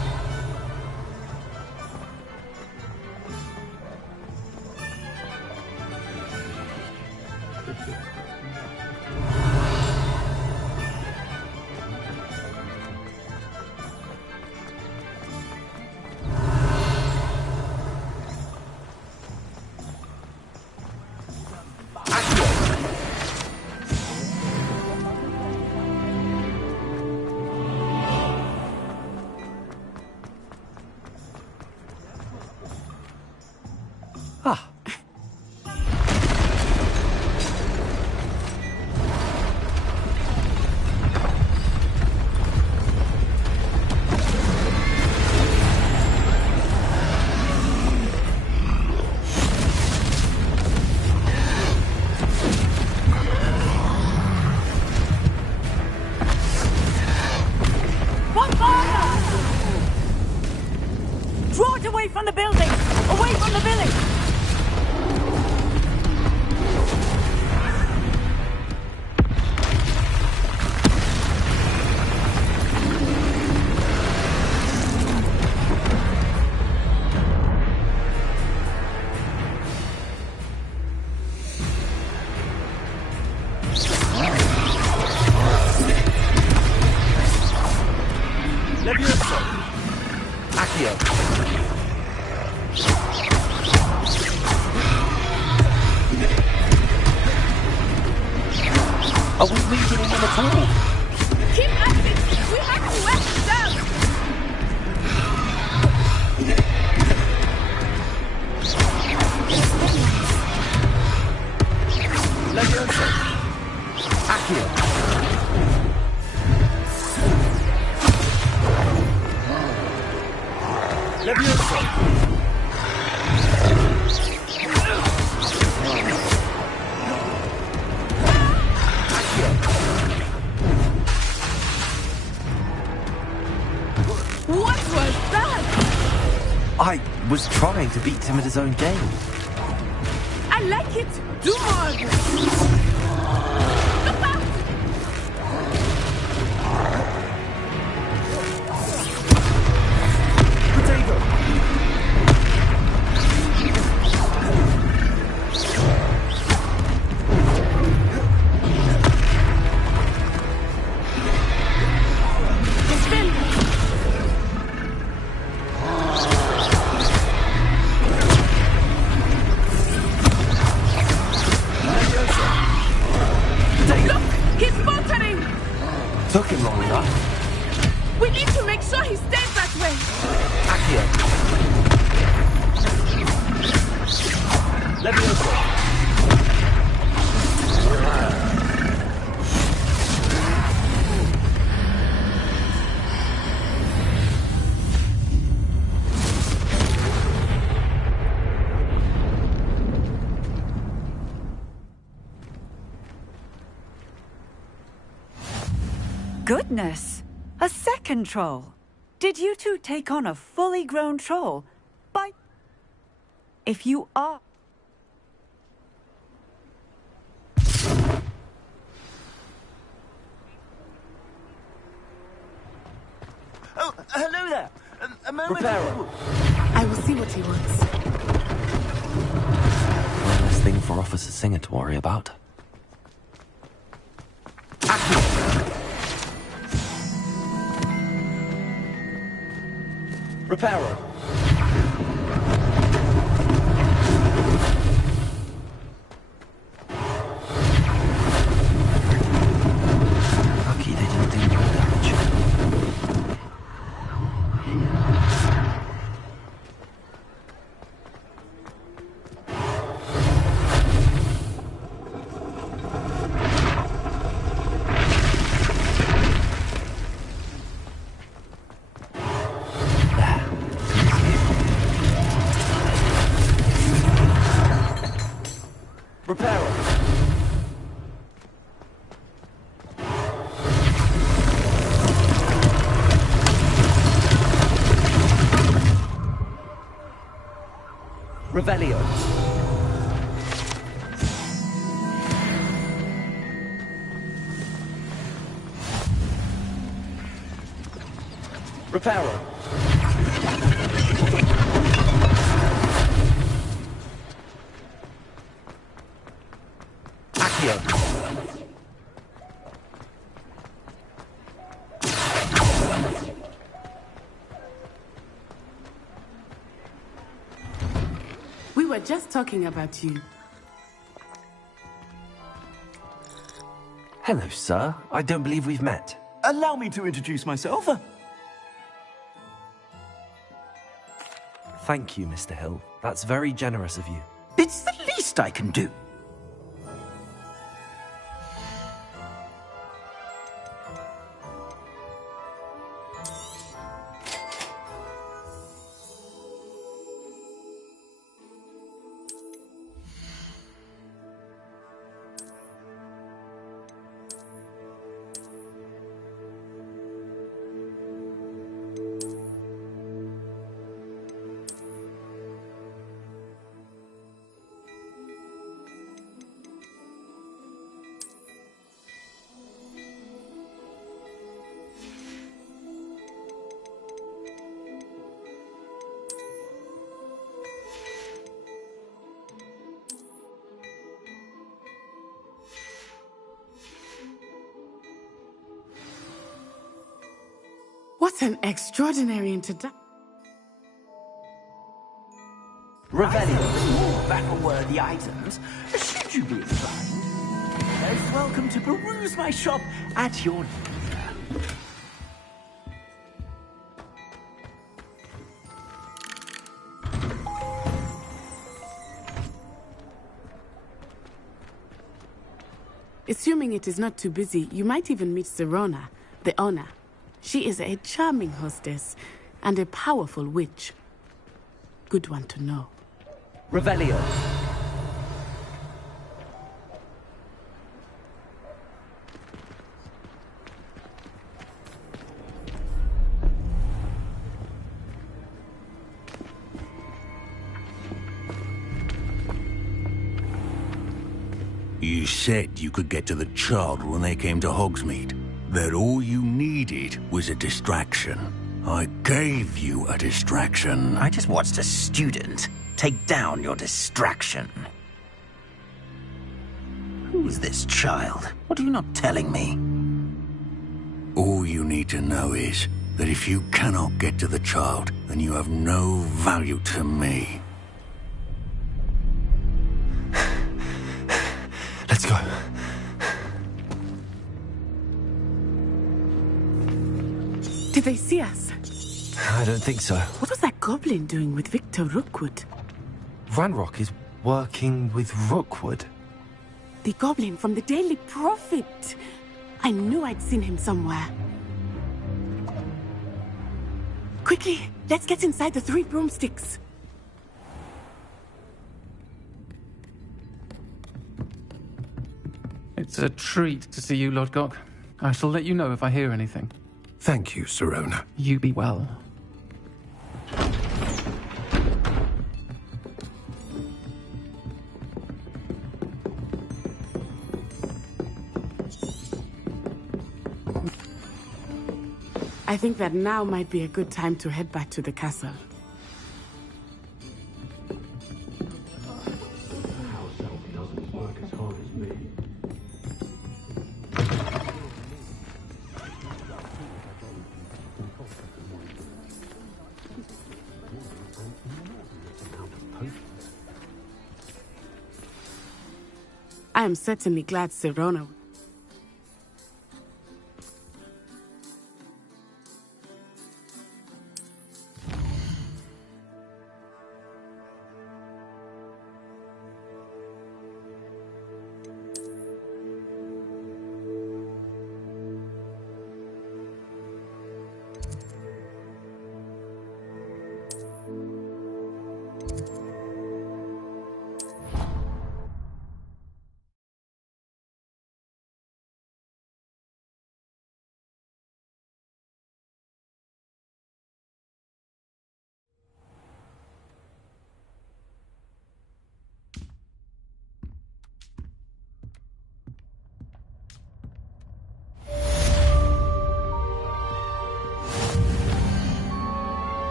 I wasn't weakening them at all. Keep at it! We have to wear them down! Leviosa. Accio. Leviosa. What was that? I was trying to beat him at his own game. I like it. Do more of it. Look out! Potato. Took him long enough. We need to make sure he stays that way. Accio. Leviosa. Goodness! A second troll! Did you two take on a fully grown troll? If you are... Oh, hello there. A moment. Reparo. I will see what he wants. One less thing for Officer Singer to worry about. Reparo. Lucky they didn't do more damage. Reparo. Revelio. Reparo. Accio. We were just talking about you. Hello, sir. I don't believe we've met. Allow me to introduce myself. Thank you, Mr. Hill. That's very generous of you. It's the least I can do. What an extraordinary introduction. Revelio. More battle-worthy items. Should you be inclined? Most welcome to peruse my shop at your leisure. Assuming it is not too busy, you might even meet Sirona, the owner. She is a charming hostess and a powerful witch. Good one to know. Revelio. You said you could get to the child when they came to Hogsmeade. That all you needed was a distraction. I gave you a distraction. I just watched a student take down your distraction. Who's this child? What are you not telling me? All you need to know is that if you cannot get to the child, then you have no value to me. Let's go. Did they see us? I don't think so. What was that goblin doing with Victor Rookwood? Ranrock is working with Rookwood. The goblin from the Daily Prophet. I knew I'd seen him somewhere. Quickly, let's get inside the 3 broomsticks. It's a treat to see you, Lodgok. I shall let you know if I hear anything. Thank you, Sirona. You be well. I think that now might be a good time to head back to the castle. I am certainly glad Sirona...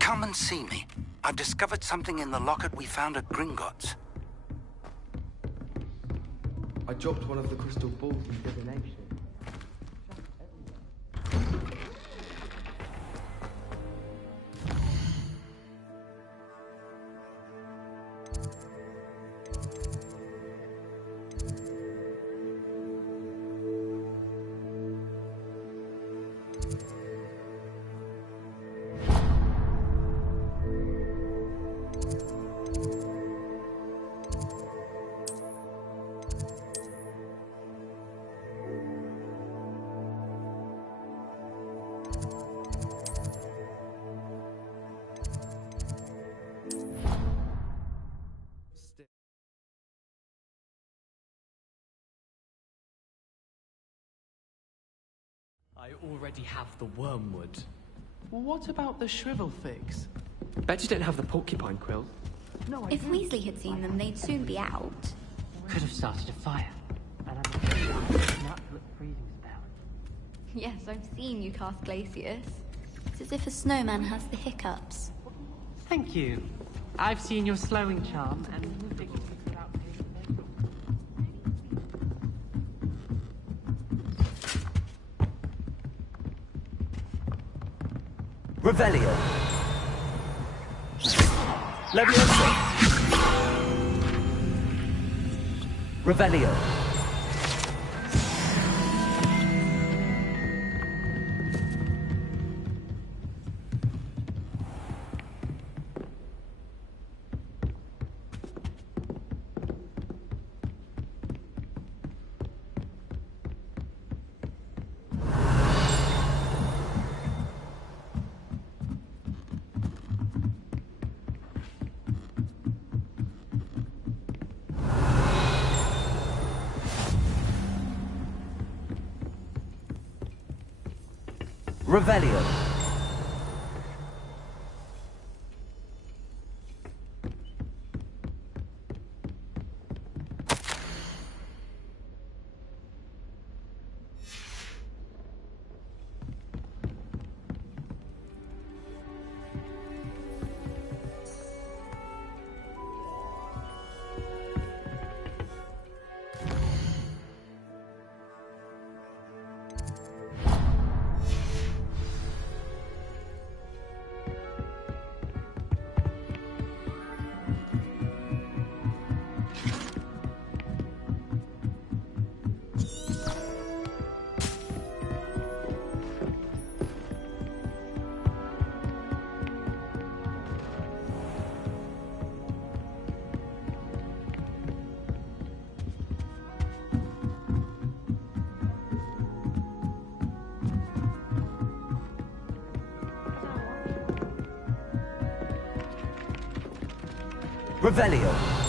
Come and see me. I've discovered something in the locket we found at Gringotts. I dropped one of the crystal balls in divination. I already have the wormwood. What about the shrivel figs? Bet you don't have the porcupine quill. No, If Weasley had seen them, they'd soon be out. Could have started a fire. And Yes, I've seen you cast Glacius. It's as if a snowman has the hiccups. Thank you. I've seen your slowing charm and moving without paying attention. Revelio. Leviosa. Revelio. Revelio. Revelio.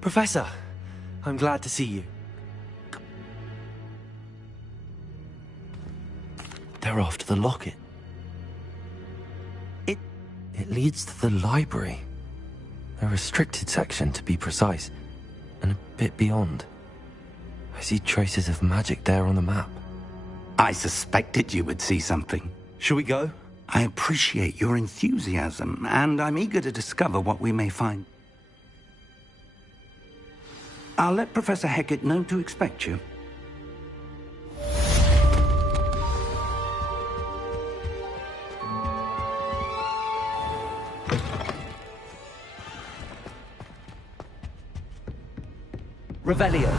Professor, I'm glad to see you. They're after the locket. It leads to the library. A restricted section, to be precise, and a bit beyond. I see traces of magic there on the map. I suspected you would see something. Shall we go? I appreciate your enthusiasm, and I'm eager to discover what we may find. I'll let Professor Hecat know to expect you. Revelio.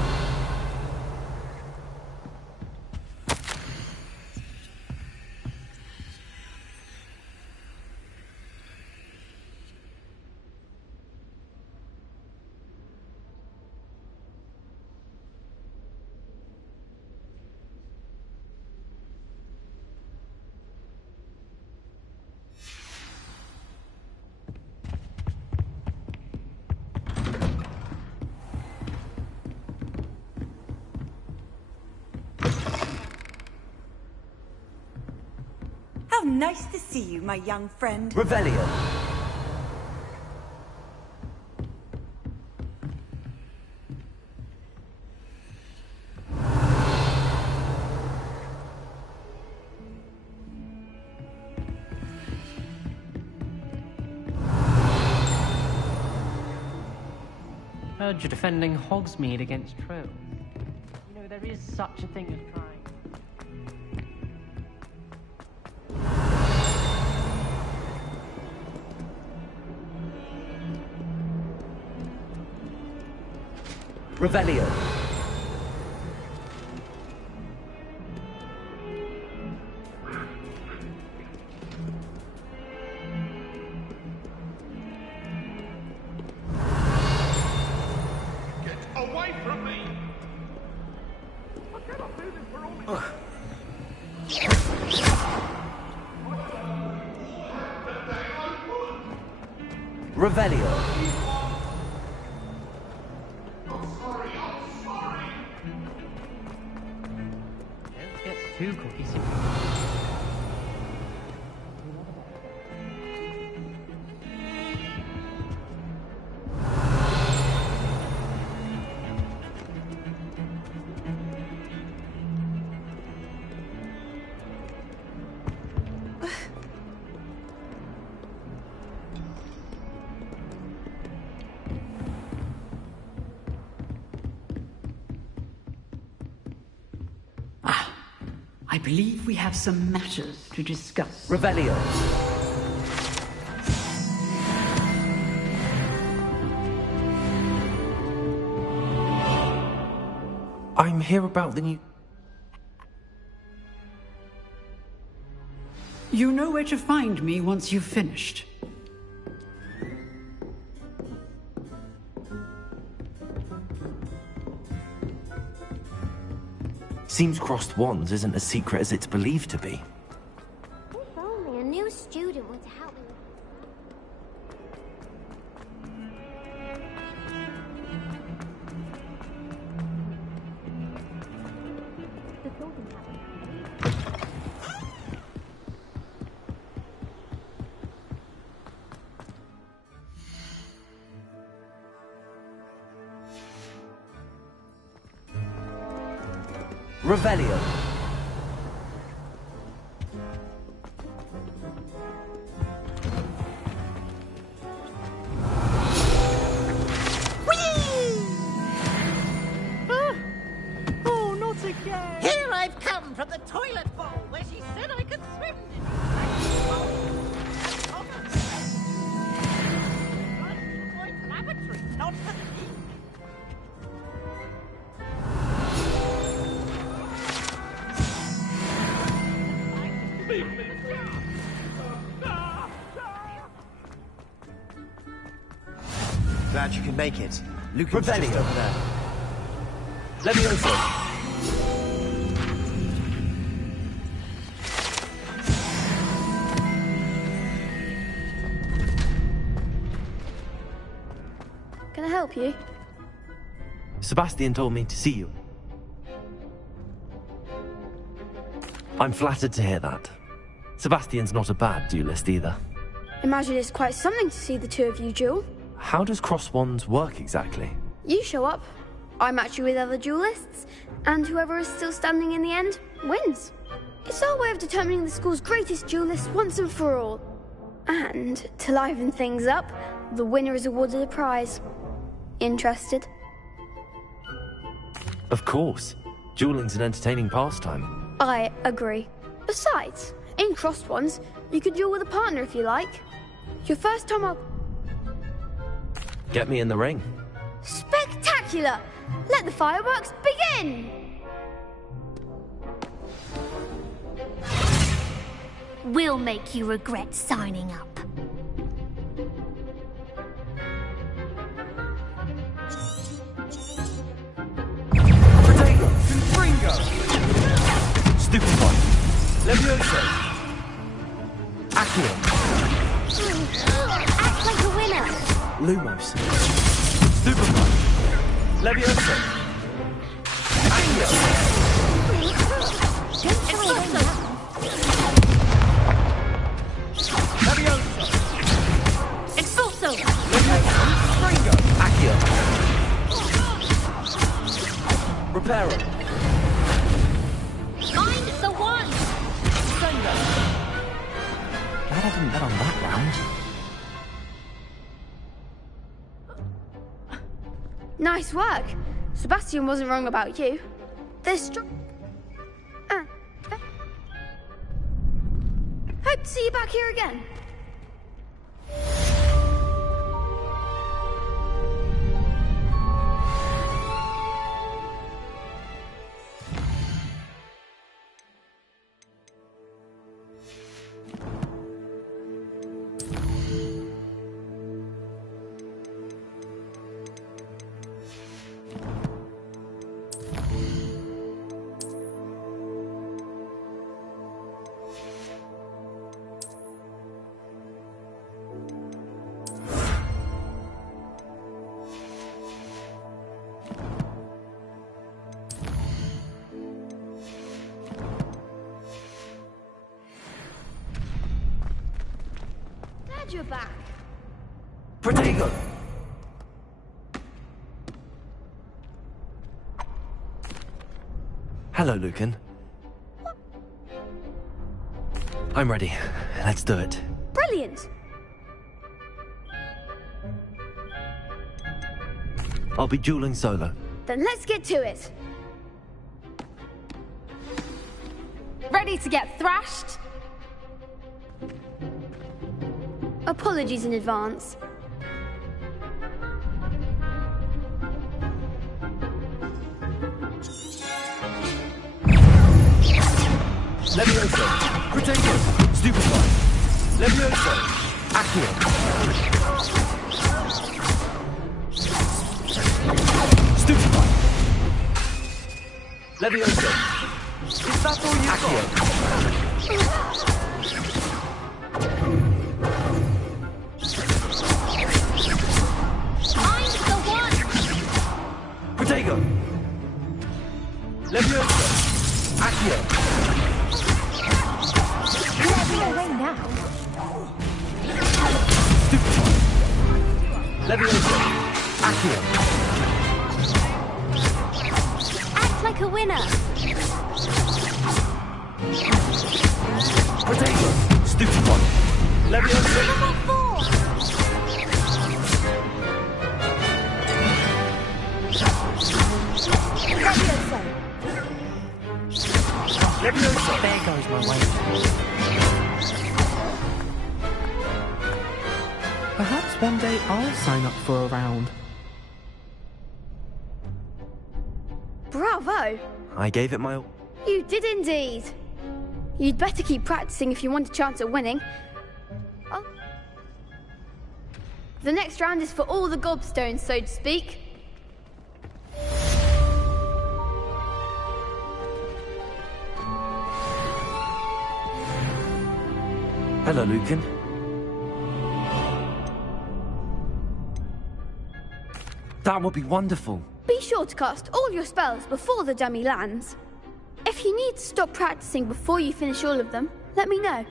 How nice to see you, my young friend. Revelio. Heard you're defending Hogsmeade against trolls. You know, there is such a thing as trying. Revelio. Away from me! Revelio. Don't get too cookie. I believe we have some matters to discuss. Revelio. I'm here about the new... You know where to find me once you've finished. Seems crossed wands isn't as secret as it's believed to be. If only a new student were to help me. Revelio. Oh, not again! Here I've come from the toilet bowl where she said I could swim in it. Lavatory, not for the meat. Glad you can make it. Luke Revelio. over there. Levioso. Can I help you? Sebastian told me to see you. I'm flattered to hear that. Sebastian's not a bad duelist either. Imagine it's quite something to see the two of you duel. How does cross wands work exactly? You show up, I match you with other duelists, and whoever is still standing in the end wins. It's our way of determining the school's greatest duelist once and for all. And to liven things up, the winner is awarded a prize. Interested? Of course. Dueling's an entertaining pastime. I agree. Besides, in crossed ones, you could duel with a partner if you like. Your first time up. Get me in the ring. Spectacular! Let the fireworks begin! We'll make you regret signing up. Potato. Fringo. Stupefy. Levioso. Accio. Act like a winner. Lumos. Stupefy. Levioso. Accio. Levioso. Expulso. Fringo. Accio. Reparo. Find the one. Glad I didn't bet on that round. Nice work. Sebastian wasn't wrong about you. They're strong. Hope to see you back here again. Glad you're back. Protego! Hello, Lucan. I'm ready. Let's do it. Brilliant. I'll be dueling solo. Then let's get to it. Ready to get thrashed? Apologies in advance. Levioso! Protego! Stupefy! Levioso! Accio! Stupefy! Levioso! Is that all you got? I'm the one! Protego! Levioso! Accio! Away now. Levioso! Accio! Act like a winner. Protego! Stupefy! Levioso! Levioso! There goes my way. Perhaps one day I'll sign up for a round. Bravo! I gave it my all. You did indeed. You'd better keep practicing if you want a chance at winning. Oh. The next round is for all the gobstones, so to speak. Hello, Lucan. That would be wonderful. Be sure to cast all your spells before the dummy lands. If you need to stop practicing before you finish all of them, let me know.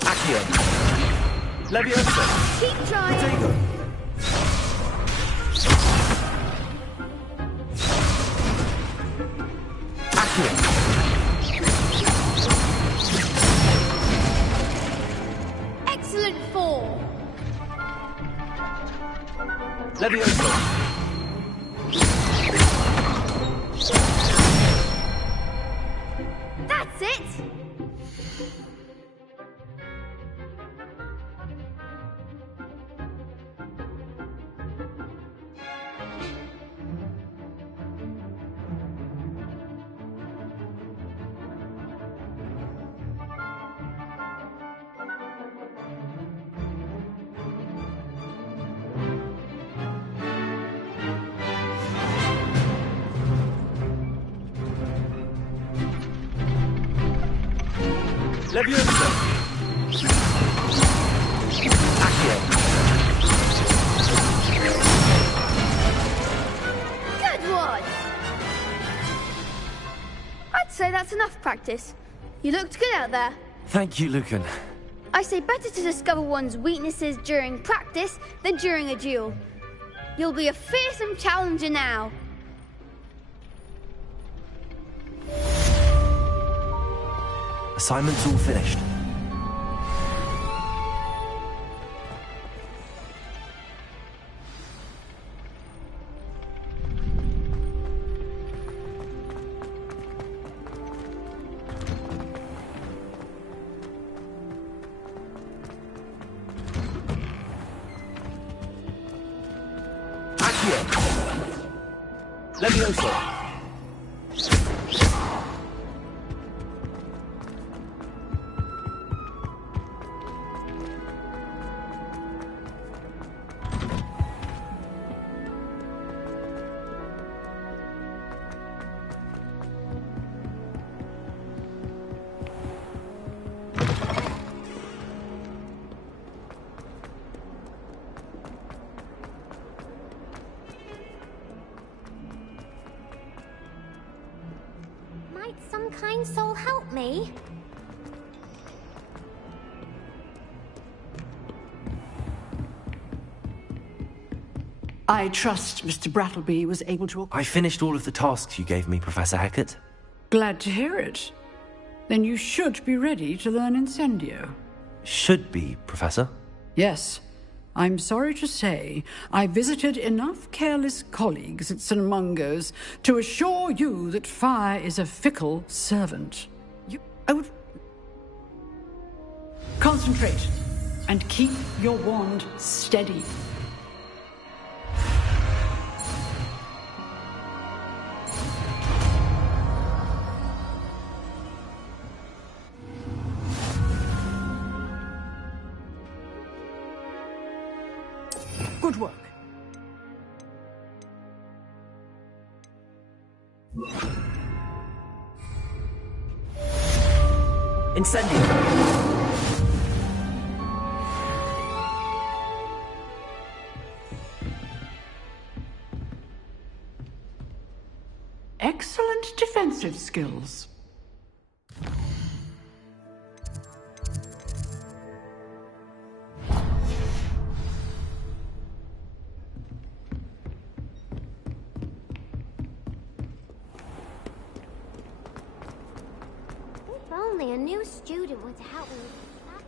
Accio! Levioso! Keep trying! Protego! Accio! Excellent form! Levioso! That's it! Levioso! Accio! Good one! I'd say that's enough practice. You looked good out there. Thank you, Lucan. I say better to discover one's weaknesses during practice than during a duel. You'll be a fearsome challenger now. Assignment's all finished. Accio. Levioso. Might some kind soul help me? I trust Mr. Brattleby was able to... I finished all of the tasks you gave me, Professor Hackett. Glad to hear it. Then you should be ready to learn Incendio. Should be, Professor. Yes. I'm sorry to say, I visited enough careless colleagues at St. Mungo's to assure you that fire is a fickle servant. I would... Concentrate, and keep your wand steady. Good work. Incendio. Excellent defensive skills. If only a new student were to help me with that.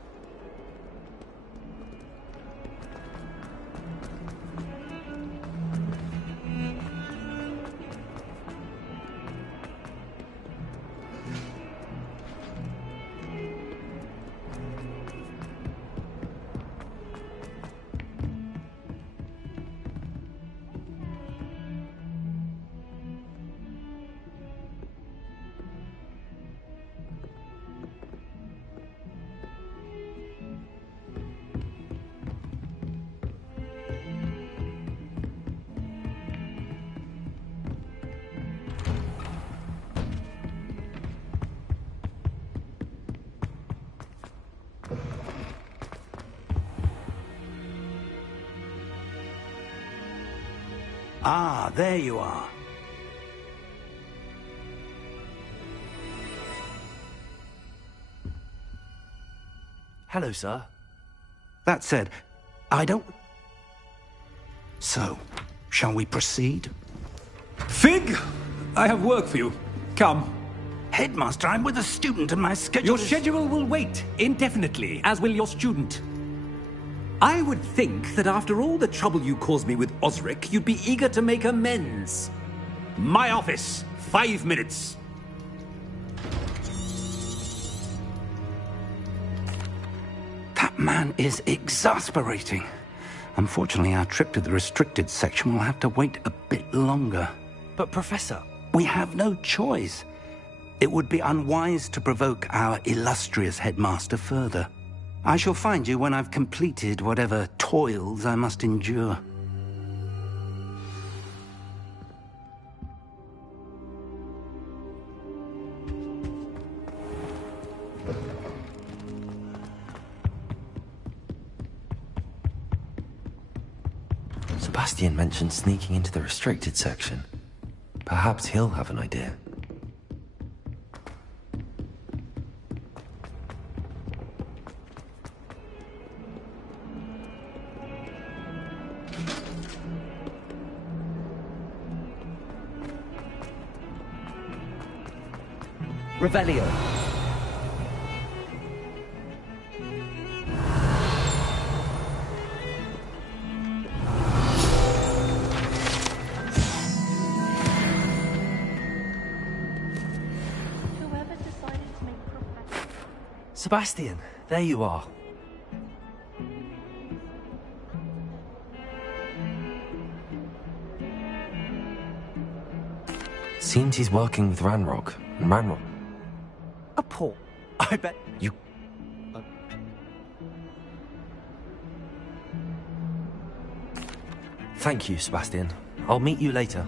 Ah, there you are. Hello, sir. That said, I don't... So, shall we proceed? Fig! I have work for you. Come. Headmaster, I'm with a student and my schedule Your schedule will wait indefinitely, as will your student. I would think that after all the trouble you caused me with Osric, you'd be eager to make amends. My office. 5 minutes. That man is exasperating. Unfortunately, our trip to the restricted section will have to wait a bit longer. But, Professor... We have no choice. It would be unwise to provoke our illustrious headmaster further. I shall find you when I've completed whatever toils I must endure. Sebastian mentioned sneaking into the restricted section. Perhaps he'll have an idea. Revelio. Sebastian, there you are. Seems he's working with Ranrock. And Ranrock... A Paul. I bet... You... Thank you, Sebastian. I'll meet you later.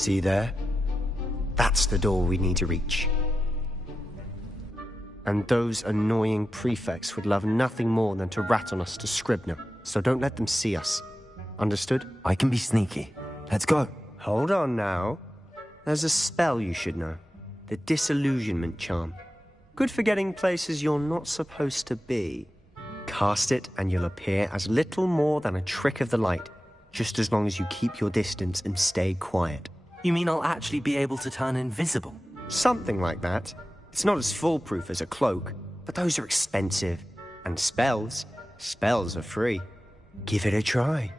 See there? That's the door we need to reach. And those annoying prefects would love nothing more than to rat on us to Scribner, so don't let them see us. Understood? I can be sneaky. Let's go. Hold on now. There's a spell you should know. The Disillusionment Charm. Good for getting places you're not supposed to be. Cast it and you'll appear as little more than a trick of the light, just as long as you keep your distance and stay quiet. You mean I'll actually be able to turn invisible? Something like that. It's not as foolproof as a cloak, but those are expensive. And spells are free. Give it a try.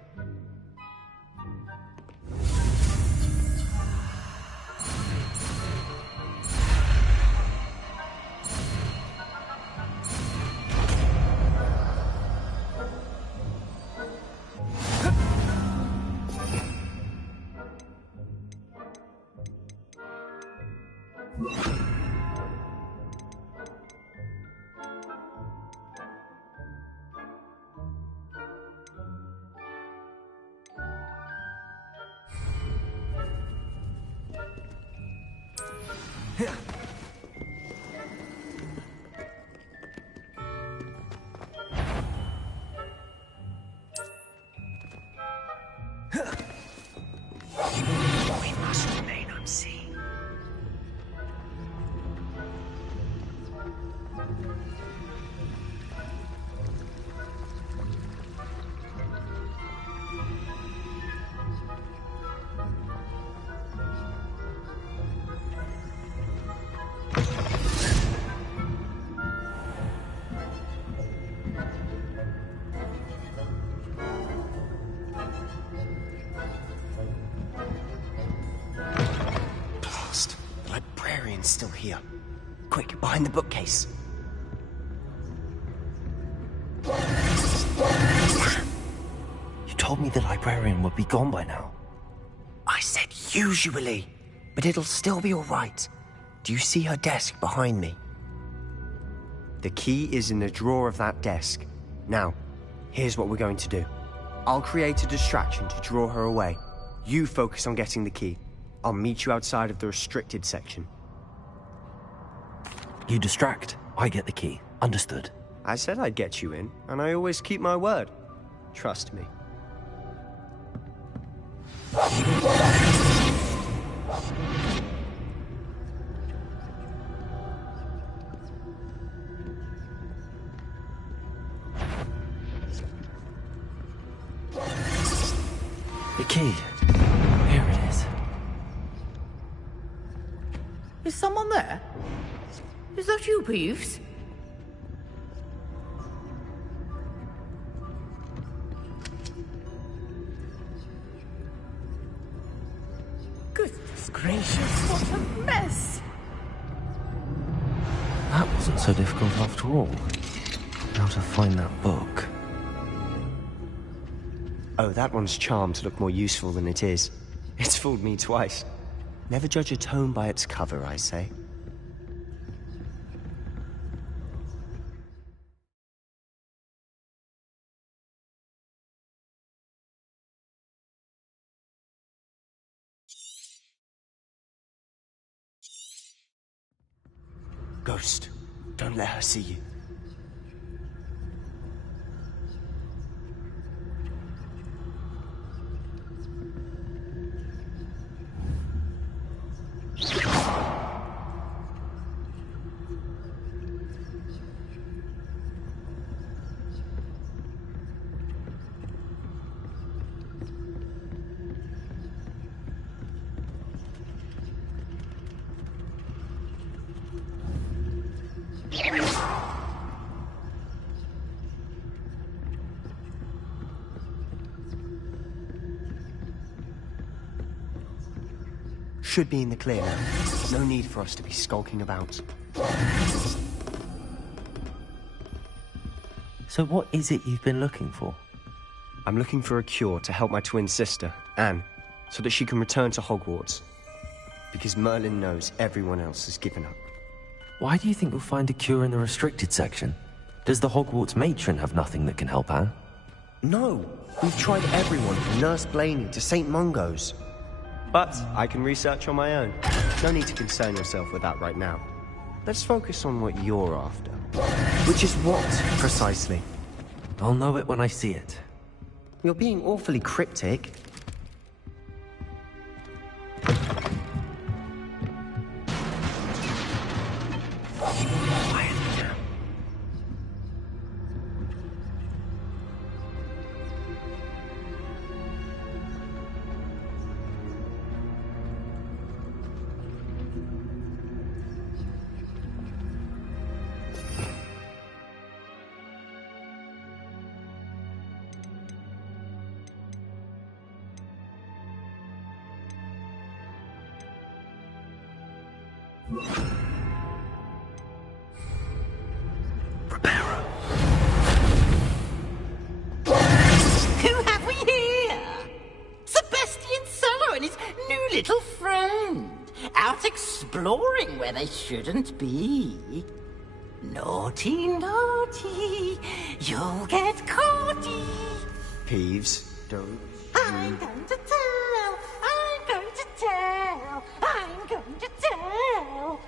We must remain unseen. Still here. Quick, behind the bookcase. You told me the librarian would be gone by now. I said usually, but it'll still be all right. Do you see her desk behind me? The key is in the drawer of that desk. Now, here's what we're going to do. I'll create a distraction to draw her away. You focus on getting the key. I'll meet you outside of the restricted section. You distract, I get the key. Understood. I said I'd get you in, and I always keep my word. Trust me. The key. Here it is. Is someone there? Is that you, Peeves? Goodness gracious, what a mess! That wasn't so difficult after all. How to find that book. Oh, that one's charmed to look more useful than it is. It's fooled me twice. Never judge a tome by its cover, I say. Ghost, don't let her see you. Should be in the clear now. No need for us to be skulking about. So what is it you've been looking for? I'm looking for a cure to help my twin sister, Anne, so that she can return to Hogwarts. Because Merlin knows everyone else has given up. Why do you think you'll find a cure in the restricted section? Does the Hogwarts matron have nothing that can help Anne? No, we've tried everyone from Nurse Blaney to St. Mungo's. But I can research on my own. No need to concern yourself with that right now. Let's focus on what you're after. Which is what, precisely? I'll know it when I see it. You're being awfully cryptic. Who have we here? Sebastian Solo and his new little friend. Out exploring where they shouldn't be. Naughty, naughty. You'll get caughty. Peeves, don't. I'm going to tell. I'm going to tell. I'm going to tell.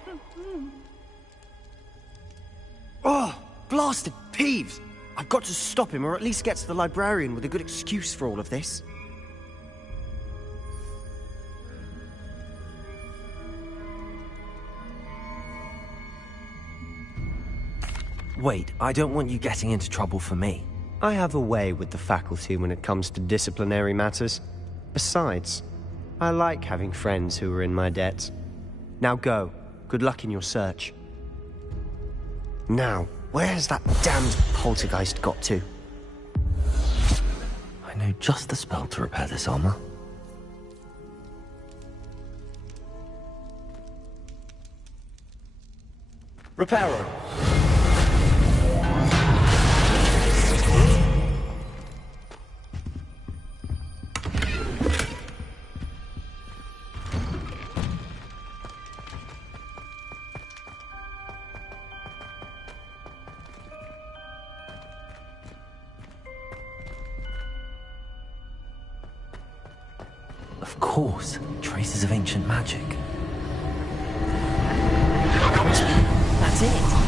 Oh, blasted Peeves! I've got to stop him, or at least get to the librarian with a good excuse for all of this. Wait, I don't want you getting into trouble for me. I have a way with the faculty when it comes to disciplinary matters. Besides, I like having friends who are in my debt. Now go. Good luck in your search. Now, where has that damned poltergeist got to? I know just the spell to repair this armor. Reparo. Of course, traces of ancient magic. That's it.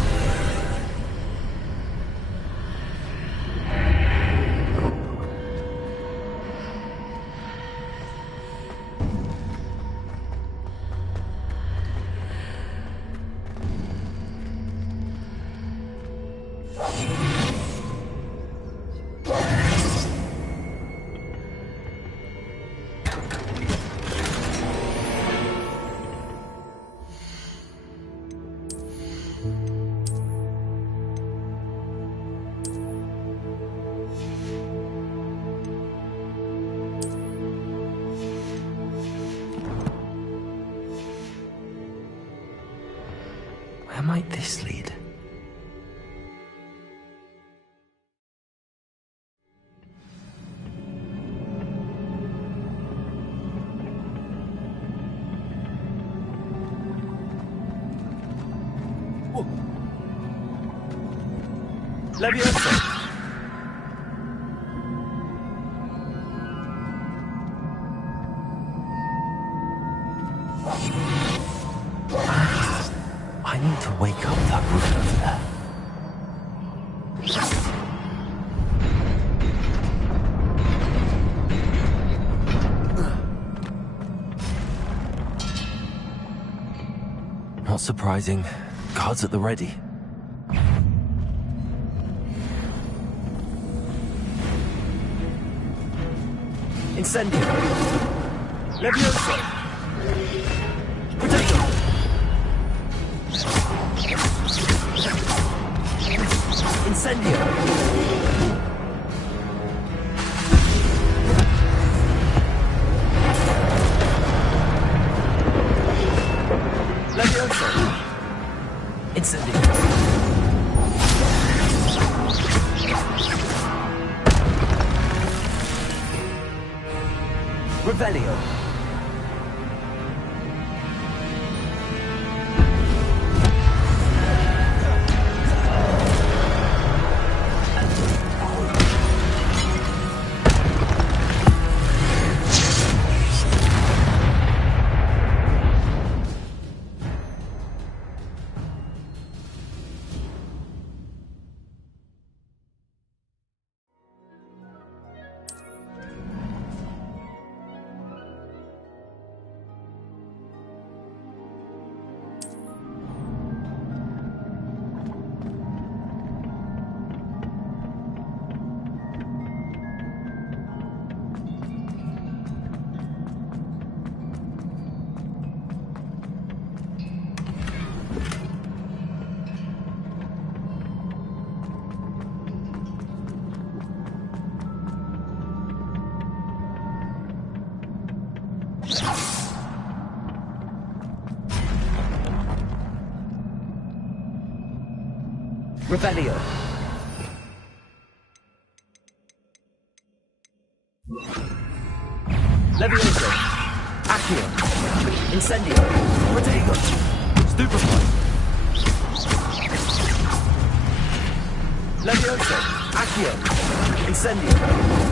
Where might this lead? Leviosa! I need to wake up that room over there. Not surprising. Guards at the ready. Incendio! Leviosa! Potato! Incendio! Leviosa! Incendio! Revelio! Revelio. Levioso. Accio. Incendio. Protego. Stupefy. Levioso. Accio. Incendio.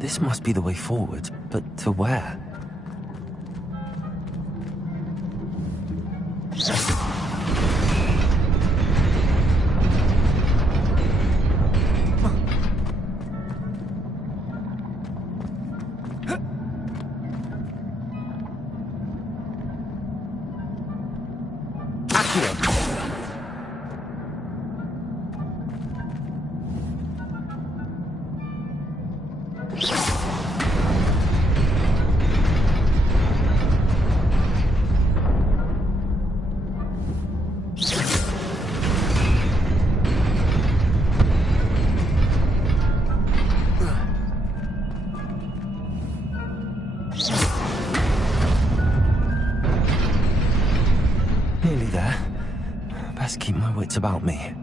This must be the way forward, but to where? Nearly there. Best keep my wits about me.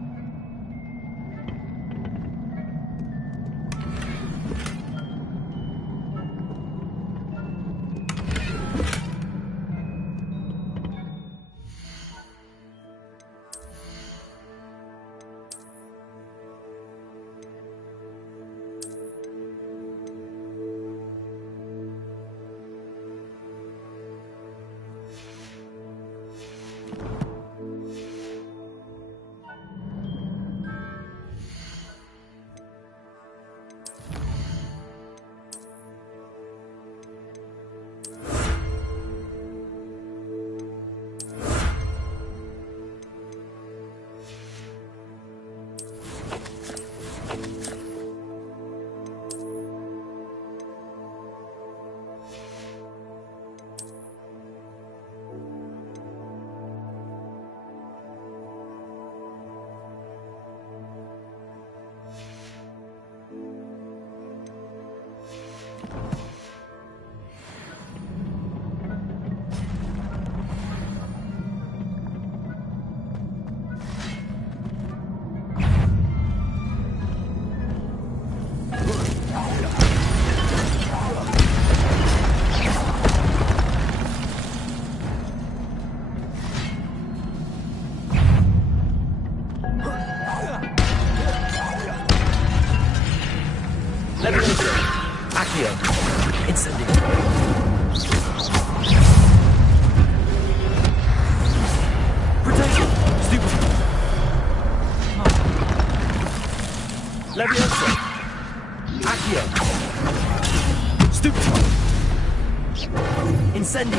Incendio!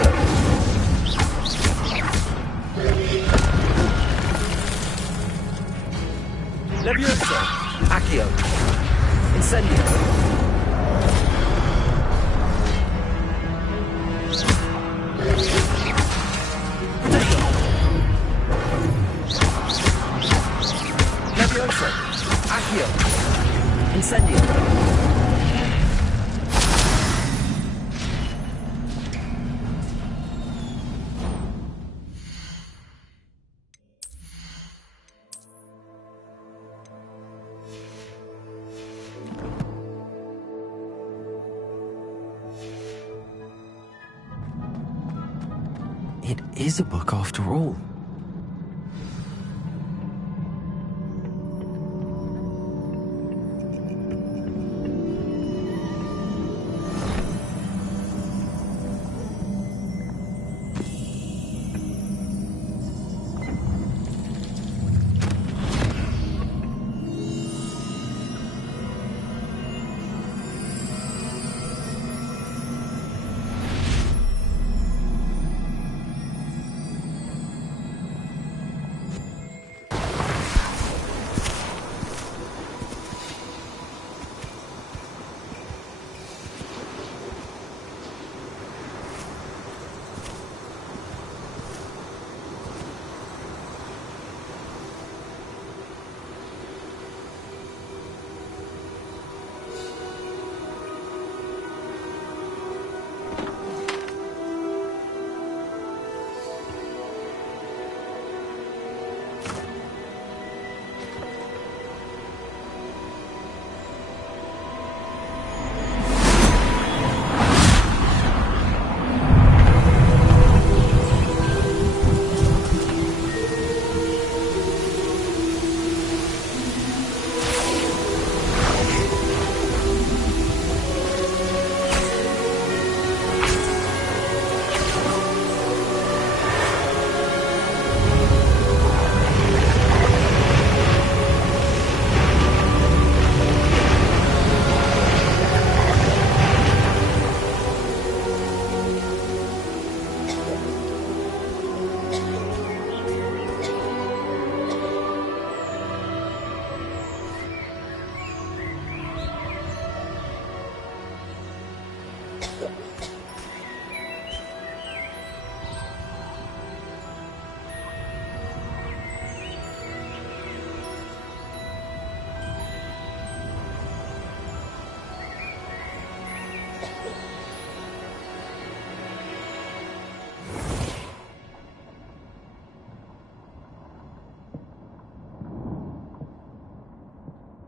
Levioso! Accio! Incendio! Potato! Levioso! Accio! Incendio! It is a book after all.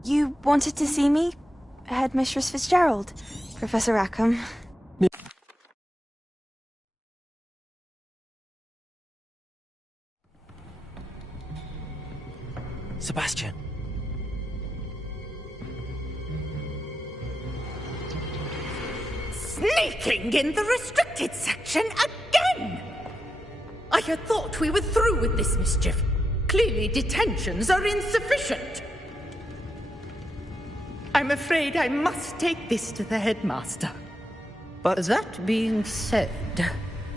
You wanted to see me? Headmistress Fitzgerald? Professor Rackham? Sebastian. Sneaking in the restricted section again! I had thought we were through with this mischief. Clearly detentions are insufficient. I'm afraid I must take this to the headmaster. But that being said,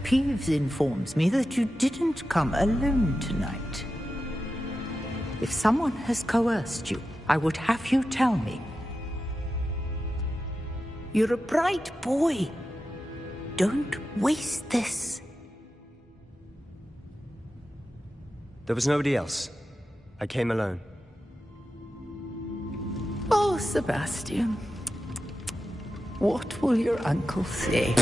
Peeves informs me that you didn't come alone tonight. If someone has coerced you, I would have you tell me. You're a bright boy. Don't waste this. There was nobody else. I came alone. Oh, Sebastian. What will your uncle say?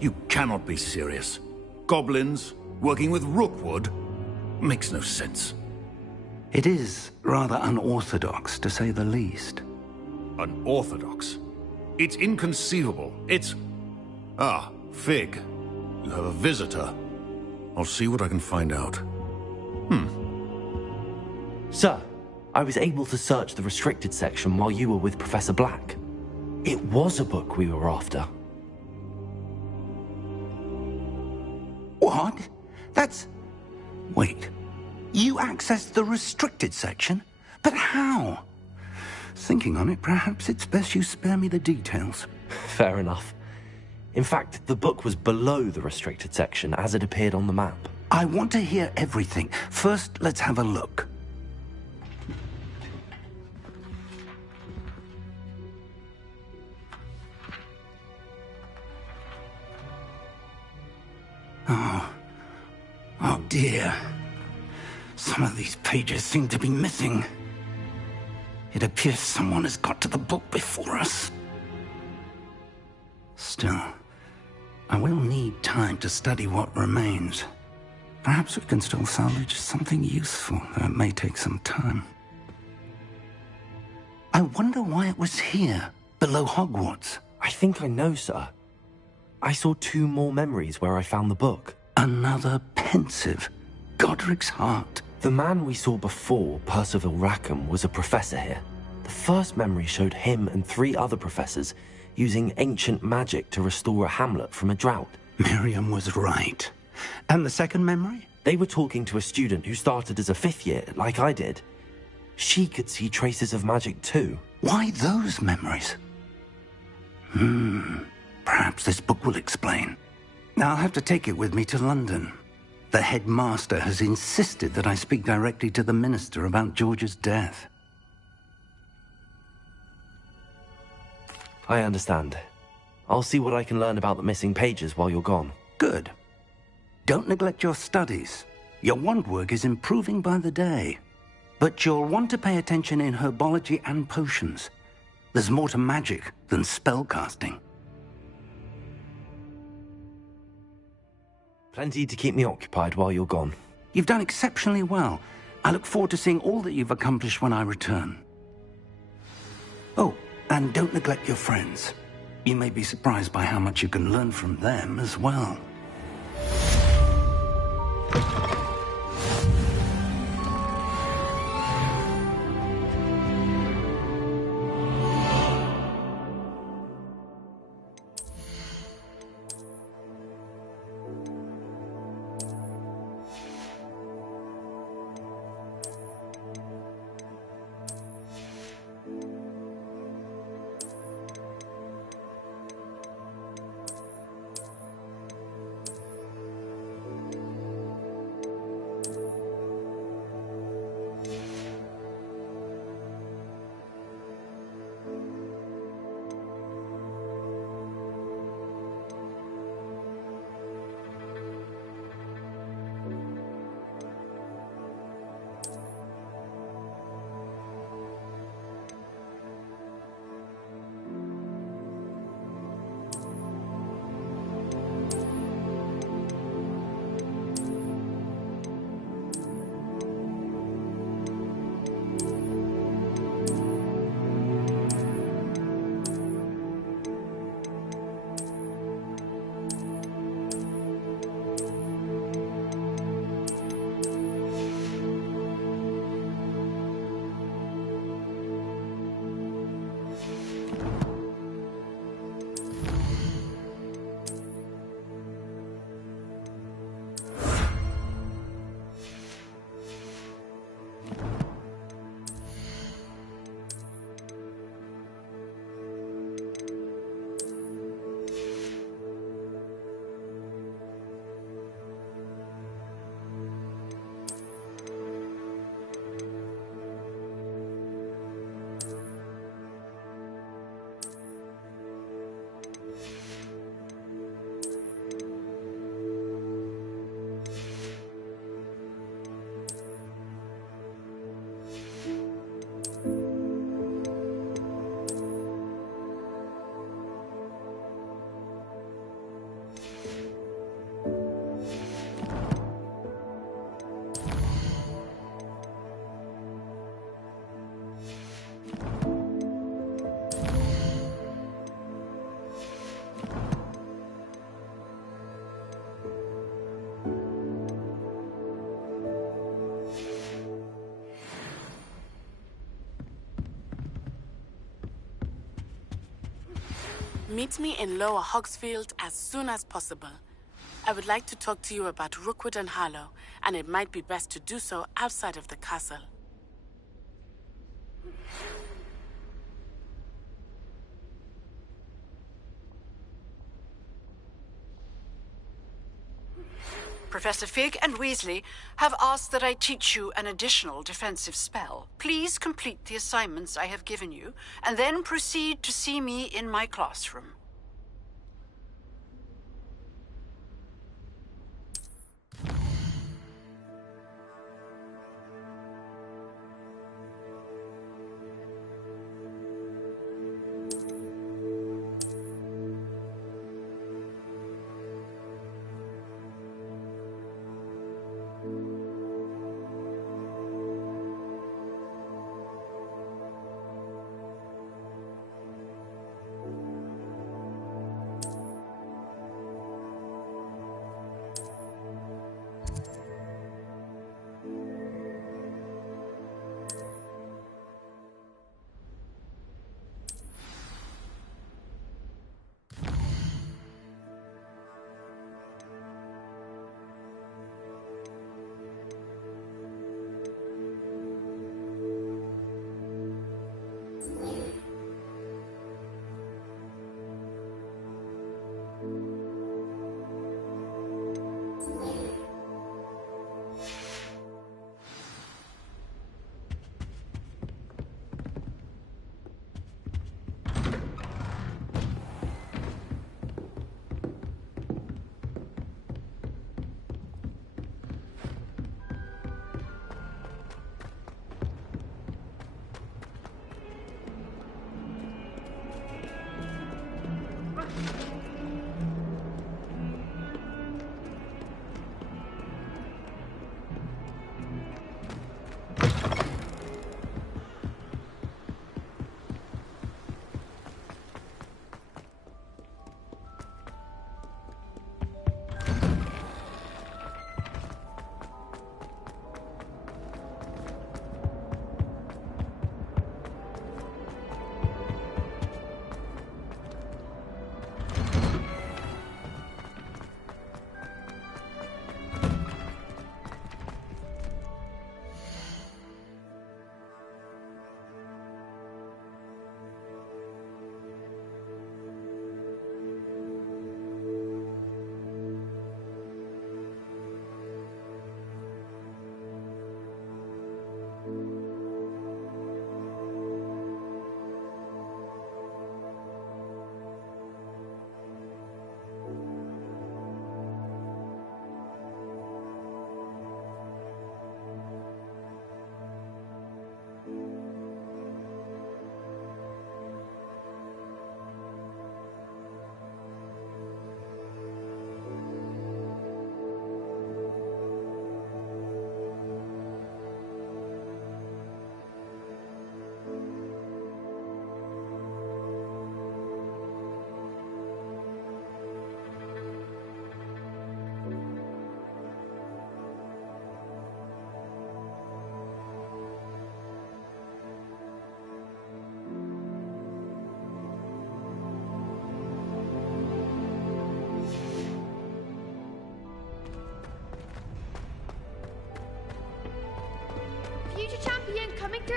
You cannot be serious. Goblins working with Rookwood? Makes no sense. It is rather unorthodox, to say the least. Unorthodox? It's inconceivable. It's... Ah, Fig. You have a visitor. I'll see what I can find out. Sir, I was able to search the restricted section while you were with Professor Black. It was a book we were after. What? That's... Wait. You accessed the restricted section? But how? Thinking on it, perhaps it's best you spare me the details. Fair enough. In fact, the book was below the restricted section as it appeared on the map. I want to hear everything. First, let's have a look. Oh dear. Some of these pages seem to be missing. It appears someone has got to the book before us. Still, I will need time to study what remains. Perhaps we can still salvage something useful, though it may take some time. I wonder why it was here, below Hogwarts. I think I know, sir. I saw 2 more memories where I found the book. Another pensive. Godric's heart. The man we saw before, Percival Rackham, was a professor here. The first memory showed him and 3 other professors using ancient magic to restore a hamlet from a drought. Miriam was right. And the second memory? They were talking to a student who started as a 5th year, like I did. She could see traces of magic too. Why those memories? Perhaps this book will explain. Now I'll have to take it with me to London. The headmaster has insisted that I speak directly to the minister about George's death. I understand. I'll see what I can learn about the missing pages while you're gone. Good. Don't neglect your studies. Your wand work is improving by the day. But you'll want to pay attention in herbology and potions. There's more to magic than spellcasting. Plenty to keep me occupied while you're gone. You've done exceptionally well. I look forward to seeing all that you've accomplished when I return. Oh, and don't neglect your friends. You may be surprised by how much you can learn from them as well. Meet me in Lower Hogsfield as soon as possible. I would like to talk to you about Rookwood and Harlow, and it might be best to do so outside of the castle. Professor Fig and Weasley have asked that I teach you an additional defensive spell. Please complete the assignments I have given you, and then proceed to see me in my classroom. Future champion coming through.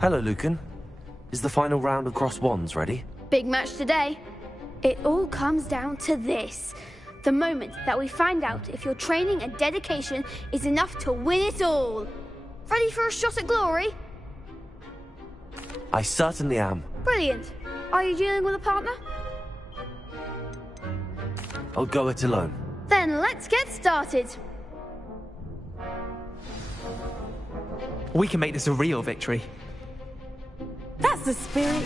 Hello, Lucan. Is the final round of Cross Wands ready? Big match today. It all comes down to this. The moment that we find out if your training and dedication is enough to win it all. Ready for a shot at glory? I certainly am. Brilliant. Are you dealing with a partner? I'll go it alone. Then let's get started. We can make this a real victory. That's the spirit.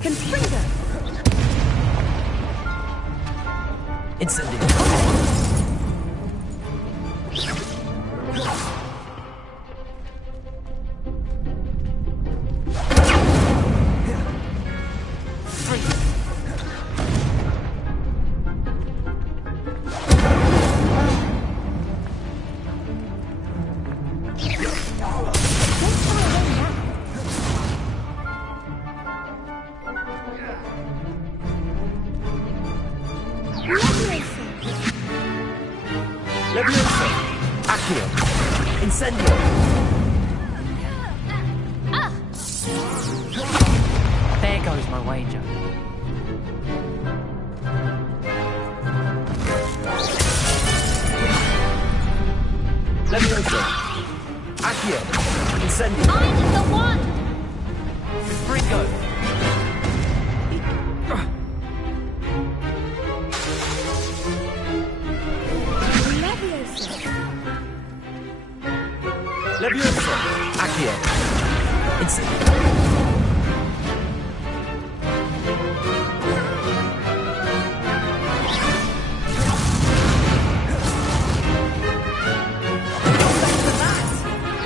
Confringo. Incendio. Leviosa! Accio! Incendio! There goes my wager. Leviosa! Accio! Incendio! I'm the one! Springo! Leviosa! Accio! Incendio!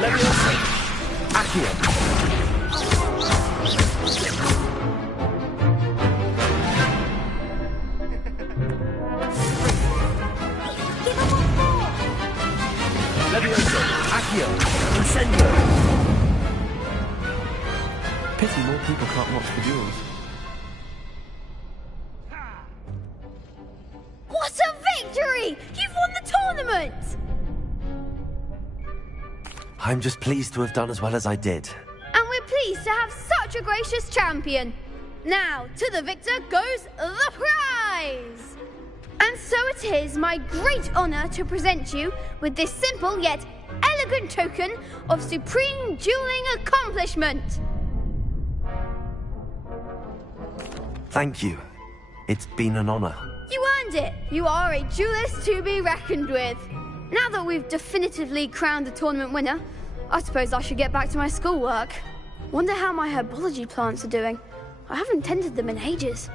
Leviosa! Accio! Leviosa! Accio! Incendio! Pity more people can't watch the duels. What a victory! You've won the tournament! I'm just pleased to have done as well as I did. And we're pleased to have such a gracious champion. Now, to the victor goes the prize! And so it is my great honour to present you with this simple yet elegant token of supreme dueling accomplishment. Thank you. It's been an honor. You earned it. You are a duelist to be reckoned with. Now that we've definitively crowned the tournament winner, I suppose I should get back to my schoolwork. Wonder how my herbology plants are doing. I haven't tended them in ages.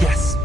Yes.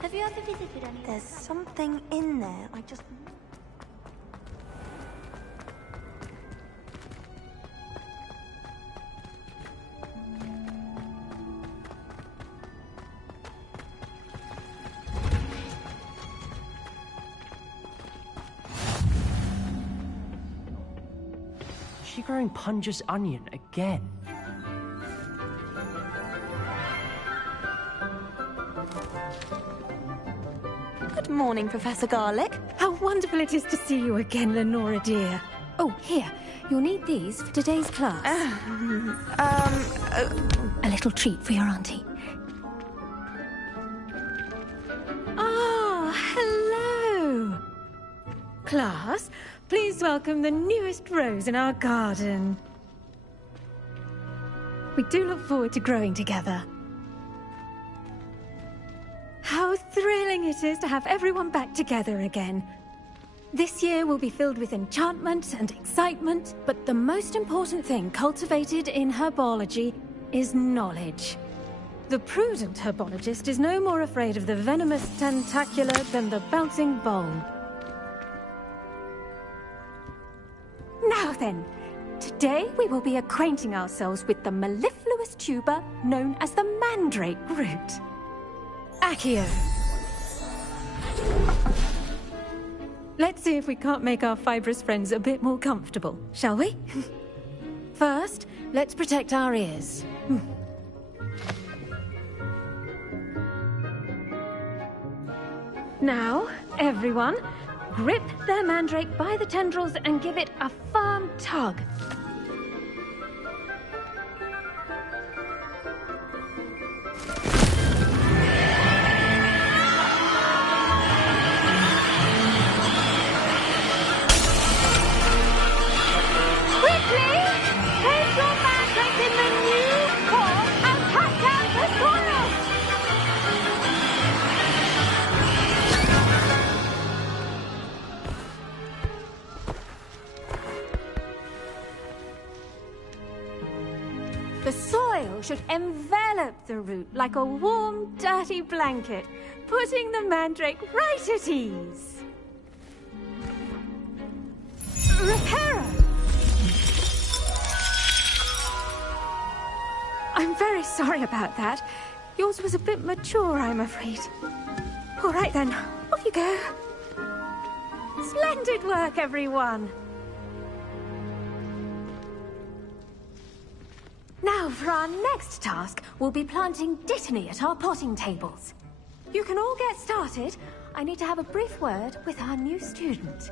Have you ever visited any? There's something in there. I just... Is she growing Punja's onion again? Good morning, Professor Garlick. How wonderful it is to see you again, Lenora dear. Oh, here. You'll need these for today's class. A little treat for your auntie. Ah, hello. Class, please welcome the newest rose in our garden. We do look forward to growing together. How thrilling it is to have everyone back together again. This year will be filled with enchantment and excitement, but the most important thing cultivated in herbology is knowledge. The prudent herbologist is no more afraid of the venomous tentacula than the bouncing bulb. Now then, today we will be acquainting ourselves with the mellifluous tuber known as the mandrake root. Accio. Let's see if we can't make our fibrous friends a bit more comfortable, shall we? First, let's protect our ears. Now, everyone, grip their mandrake by the tendrils and give it a firm tug. spell should envelop the root like a warm, dirty blanket, putting the mandrake right at ease. Reparo! I'm very sorry about that. Yours was a bit mature, I'm afraid. All right then, off you go. Splendid work, everyone. Now, for our next task, we'll be planting Dittany at our potting tables. You can all get started. I need to have a brief word with our new student.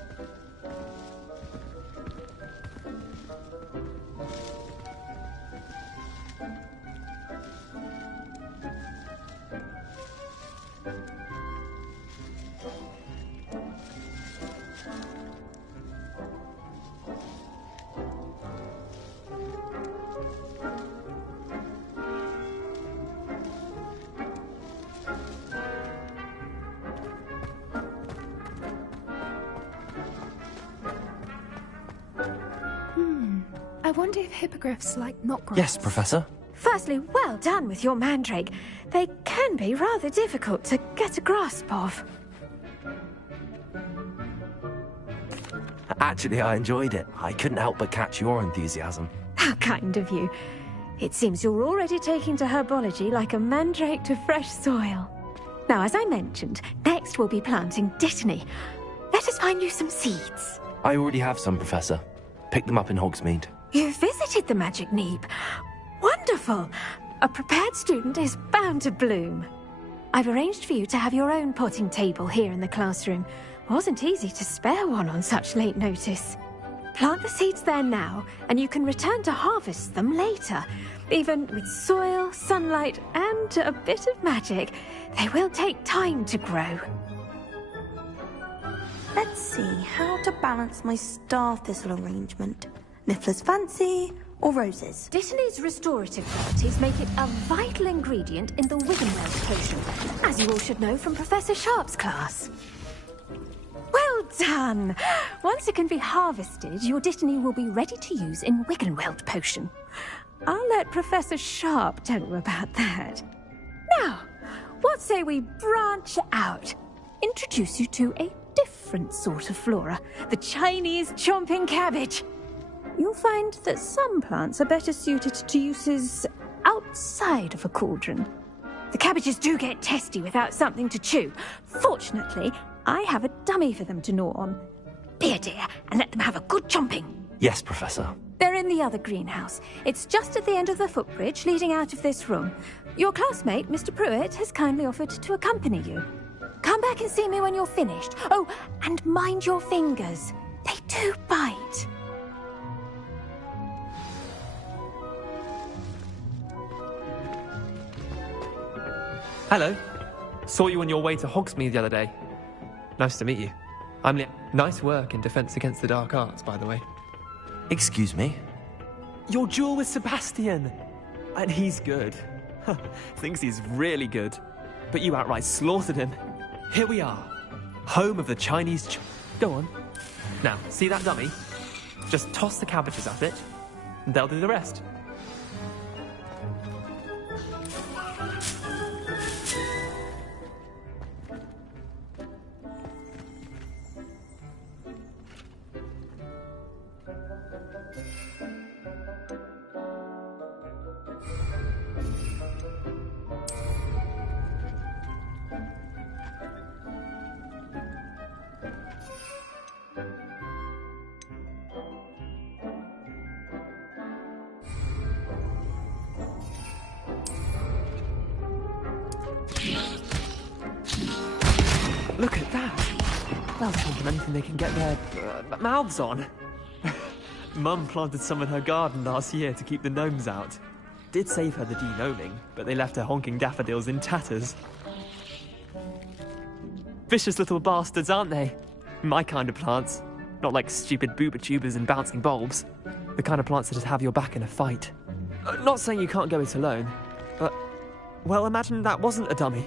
I wonder if hippogriffs like knotgrass. Yes, Professor. Firstly, well done with your mandrake. They can be rather difficult to get a grasp of. Actually, I enjoyed it. I couldn't help but catch your enthusiasm. How kind of you. It seems you're already taking to herbology like a mandrake to fresh soil. Now, as I mentioned, next we'll be planting Dittany. Let us find you some seeds. I already have some, Professor. Picked them up in Hogsmeade. You visited the Magic Neeb. Wonderful! A prepared student is bound to bloom. I've arranged for you to have your own potting table here in the classroom. Wasn't easy to spare one on such late notice. Plant the seeds there now, and you can return to harvest them later. Even with soil, sunlight, and a bit of magic, they will take time to grow. Let's see how to balance my star thistle arrangement. Niffler's fancy or roses? Dittany's restorative properties make it a vital ingredient in the Wiggenweld potion, as you all should know from Professor Sharp's class. Well done! Once it can be harvested, your Dittany will be ready to use in Wiggenweld potion. I'll let Professor Sharp tell you about that. Now, what say we branch out? Introduce you to a different sort of flora, the Chinese chomping cabbage. You'll find that some plants are better suited to uses outside of a cauldron. The cabbages do get testy without something to chew. Fortunately, I have a dummy for them to gnaw on. Be a dear and let them have a good chomping. Yes, Professor. They're in the other greenhouse. It's just at the end of the footbridge leading out of this room. Your classmate, Mr. Pruitt, has kindly offered to accompany you. Come back and see me when you're finished. Oh, and mind your fingers. They do bite. Hello. Saw you on your way to Hogsmeade the other day. Nice to meet you. I'm Liam. Nice work in Defense Against the Dark Arts, by the way. Excuse me? Your duel with Sebastian. And he's good. Thinks he's really good. But you outright slaughtered him. Here we are. Home of the Chinese Go on. Now, see that dummy? Just toss the cabbages at it, and they'll do the rest. Look at that! They'll take anything they can get their mouths on. Mum planted some in her garden last year to keep the gnomes out. Did save her the de-gnoming, but they left her honking daffodils in tatters. Vicious little bastards, aren't they? My kind of plants. Not like stupid booba tubers and bouncing bulbs. The kind of plants that just have your back in a fight. Not saying you can't go it alone, but... well, imagine that wasn't a dummy.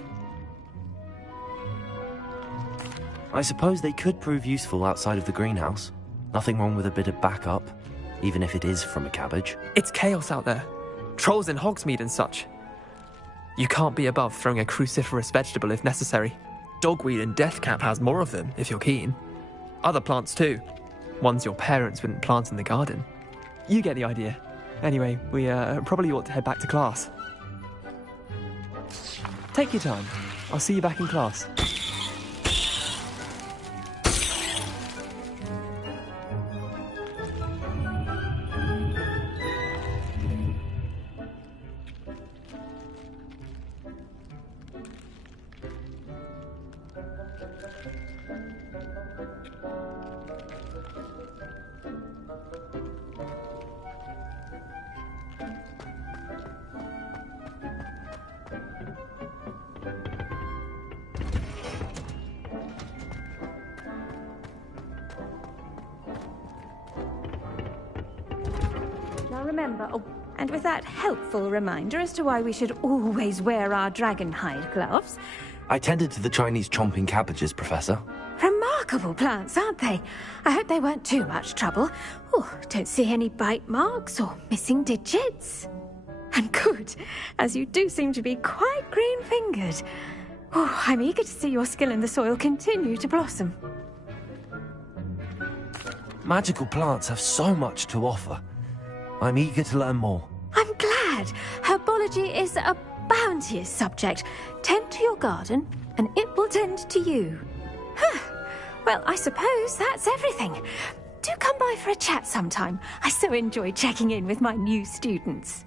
I suppose they could prove useful outside of the greenhouse. Nothing wrong with a bit of backup, even if it is from a cabbage. It's chaos out there. trolls in Hogsmeade and such. You can't be above throwing a cruciferous vegetable if necessary. Dogweed and deathcap has more of them, if you're keen. Other plants too. Ones your parents wouldn't plant in the garden. You get the idea. Anyway, we probably ought to head back to class. Take your time. I'll see you back in class. Now remember, and with that helpful reminder as to why we should always wear our dragon hide gloves. I tended to the Chinese chomping cabbages, Professor. Remarkable plants, aren't they? I hope they weren't too much trouble. Oh, don't see any bite marks or missing digits. And good, as you do seem to be quite green-fingered. Oh, I'm eager to see your skill in the soil continue to blossom. Magical plants have so much to offer. I'm eager to learn more. I'm glad. Herbology is a bounteous subject. Tend to your garden, and it will tend to you. Well, I suppose that's everything. Do come by for a chat sometime. I so enjoy checking in with my new students.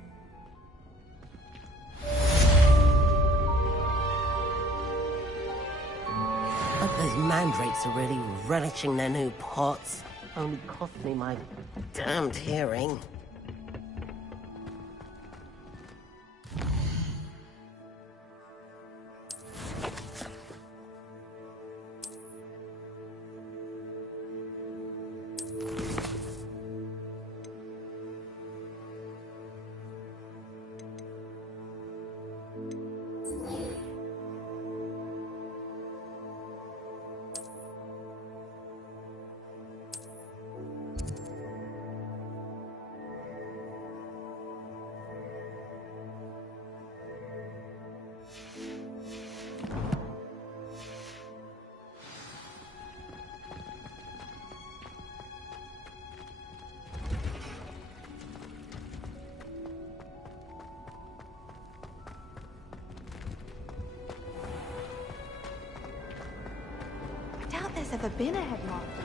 But those mandrakes are really relishing their new pots. Only cost me my damned hearing. I doubt there's ever been a headmaster.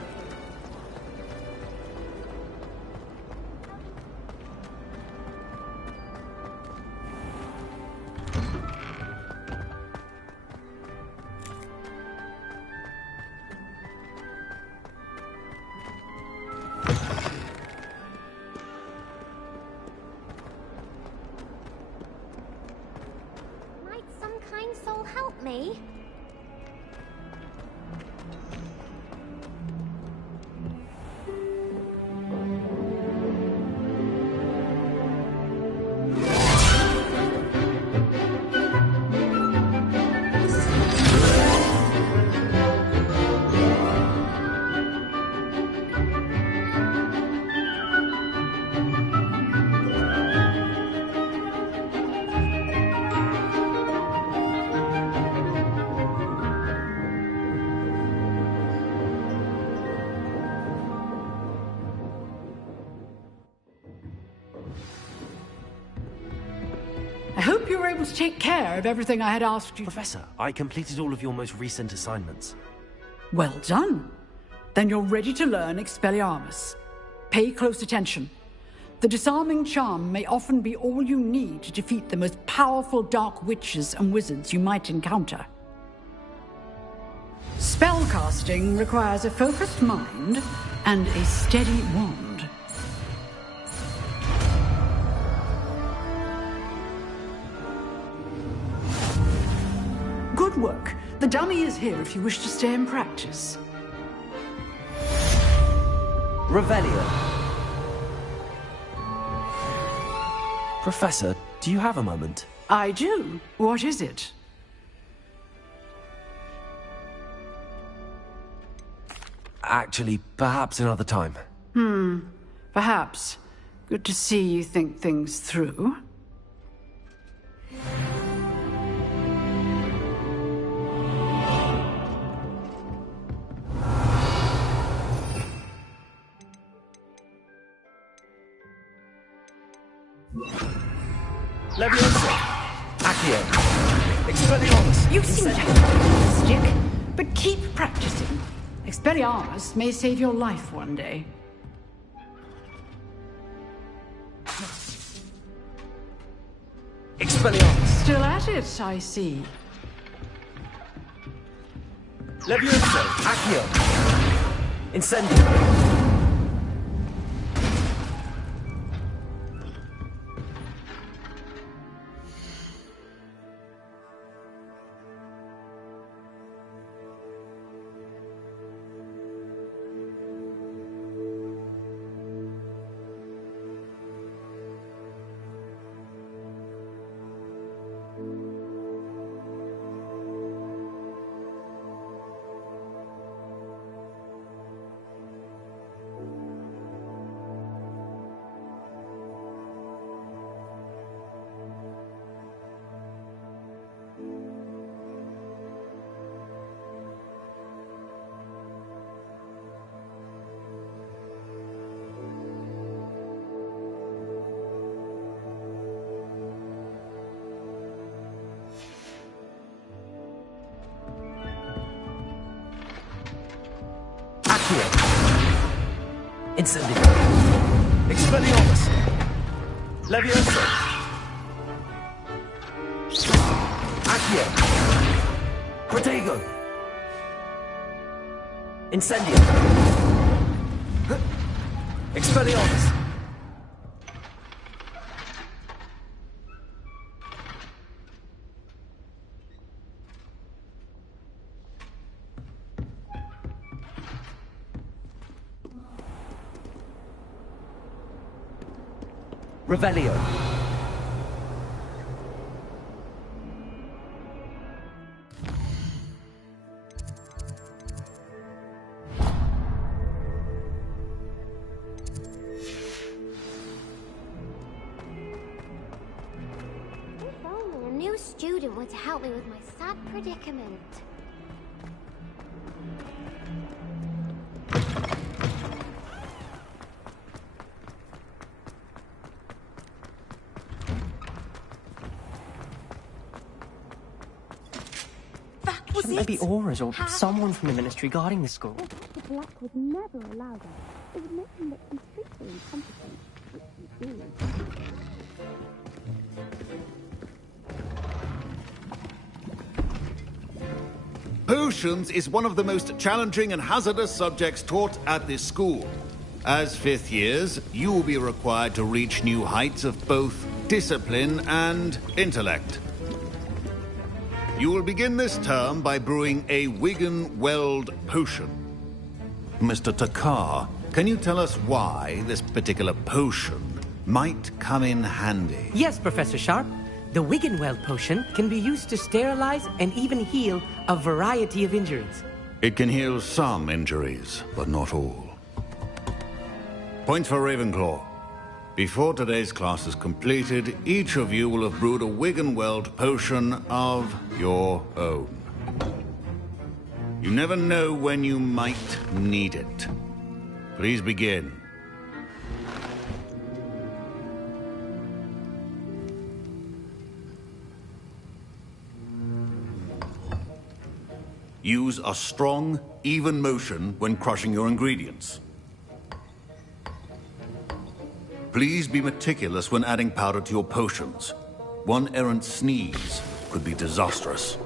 Might some kind soul help me? I hope you were able to take care of everything I had asked you. Professor, I completed all of your most recent assignments. Well done. Then you're ready to learn Expelliarmus. Pay close attention. The disarming charm may often be all you need to defeat the most powerful dark witches and wizards you might encounter. Spellcasting requires a focused mind and a steady wand. Good work. The dummy is here if you wish to stay and practice. Revelio. Professor, do you have a moment? I do. What is it? Actually, perhaps another time. Perhaps. Good to see you think things through. Leviosa! Accio! Expelliarmus! You seem to have a stick, but keep practicing. Expelliarmus may save your life one day. Expelliarmus! Still at it, I see. Leviosa! Accio! Incendio! Incendio! Expelliarmus! Leviosa! Accio! Protego! Incendio! Expelliarmus! Revelio. If only a new student were to help me with my sad predicament. Shouldn't there be auras or someone from the ministry guarding the school? The Black would never allow that. It would make him look completely incompetent, which he is. Potions is one of the most challenging and hazardous subjects taught at this school. As fifth years, you will be required to reach new heights of both discipline and intellect. You will begin this term by brewing a Wiggenweld potion. Mr. Takar, can you tell us why this particular potion might come in handy? Yes, Professor Sharp. The Wiggenweld potion can be used to sterilize and even heal a variety of injuries. It can heal some injuries, but not all. Points for Ravenclaw. Before today's class is completed, each of you will have brewed a Wiggenweld potion of your own. You never know when you might need it. Please begin. Use a strong, even motion when crushing your ingredients. Please be meticulous when adding powder to your potions. One errant sneeze could be disastrous.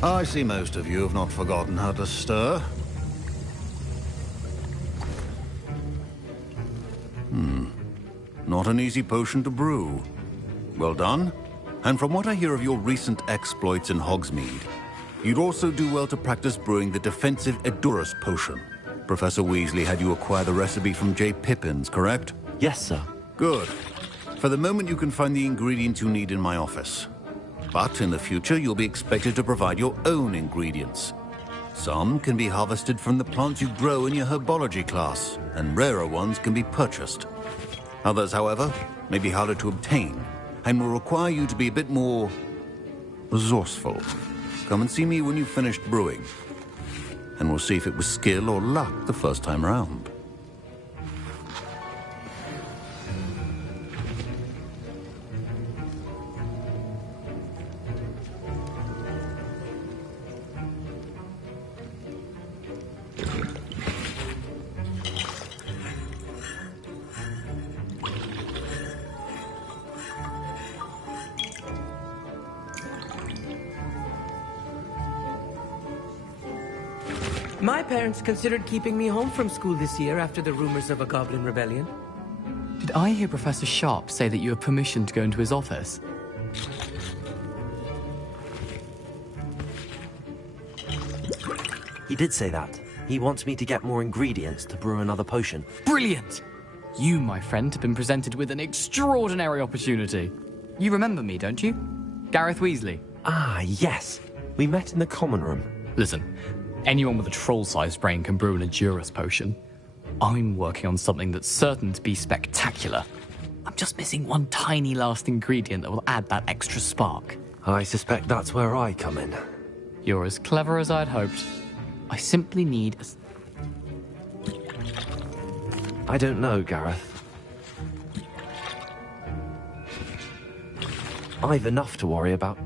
I see most of you have not forgotten how to stir. Not an easy potion to brew. Well done. And from what I hear of your recent exploits in Hogsmeade, you'd also do well to practice brewing the defensive Edurus potion. Professor Weasley had you acquire the recipe from J. Pippin's, correct? Yes, sir. Good. For the moment, you can find the ingredients you need in my office. But in the future, you'll be expected to provide your own ingredients. Some can be harvested from the plants you grow in your herbology class, and rarer ones can be purchased. Others, however, may be harder to obtain, and will require you to be a bit more resourceful. Come and see me when you've finished brewing, and we'll see if it was skill or luck the first time round. My parents considered keeping me home from school this year after the rumors of a goblin rebellion. Did I hear Professor Sharp say that you have permission to go into his office? He did say that. He wants me to get more ingredients to brew another potion. Brilliant! You, my friend, have been presented with an extraordinary opportunity. You remember me, don't you? Gareth Weasley. Ah, yes. We met in the common room. Listen, anyone with a troll-sized brain can brew an Edurus potion. I'm working on something that's certain to be spectacular. I'm just missing one tiny last ingredient that will add that extra spark. I suspect that's where I come in. You're as clever as I'd hoped. I simply need a... I don't know, Gareth. I've enough to worry about.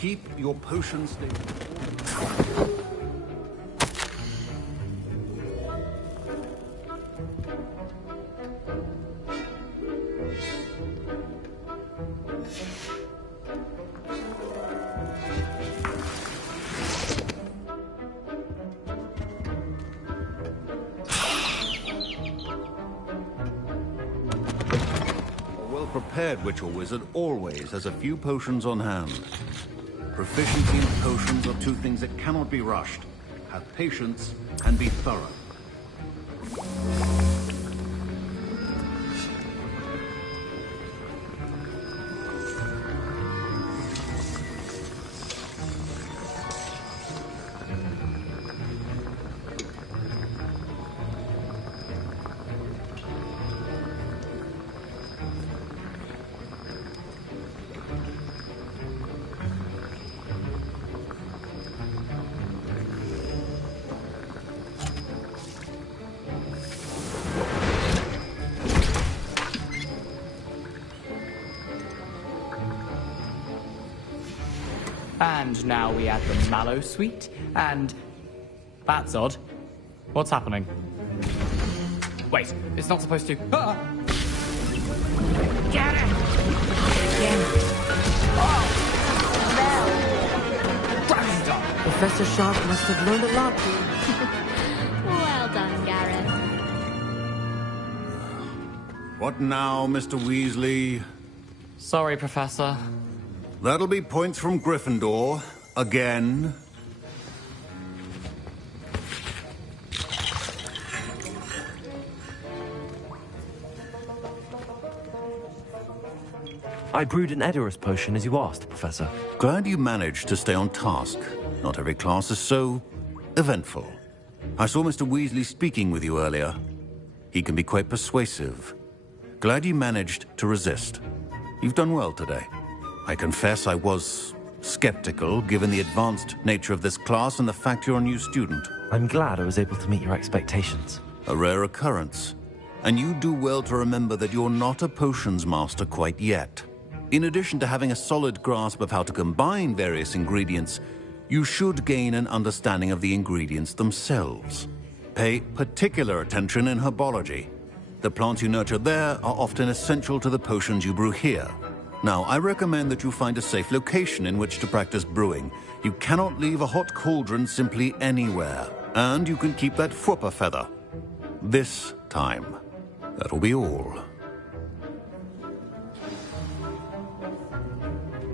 Keep your potions stable. A well-prepared witch or wizard always has a few potions on hand. Proficiency and potions are two things that cannot be rushed. Have patience and be thorough. And now we add the mallow sweet, and... That's odd. What's happening? Wait, it's not supposed to... Ah! Get it! Professor Sharp must have learned a lot. Well done, Gareth. What now, Mr. Weasley? Sorry, Professor. That'll be points from Gryffindor. Again. I brewed an Edurus potion as you asked, Professor. Glad you managed to stay on task. Not every class is so eventful. I saw Mr. Weasley speaking with you earlier. He can be quite persuasive. Glad you managed to resist. You've done well today. I confess I was skeptical, given the advanced nature of this class and the fact you're a new student. I'm glad I was able to meet your expectations. A rare occurrence. And you do well to remember that you're not a potions master quite yet. In addition to having a solid grasp of how to combine various ingredients, you should gain an understanding of the ingredients themselves. Pay particular attention in herbology. The plants you nurture there are often essential to the potions you brew here. Now, I recommend that you find a safe location in which to practice brewing. You cannot leave a hot cauldron simply anywhere. And you can keep that Fwooper feather. This time. That'll be all.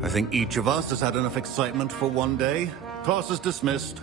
I think each of us has had enough excitement for one day. Class is dismissed.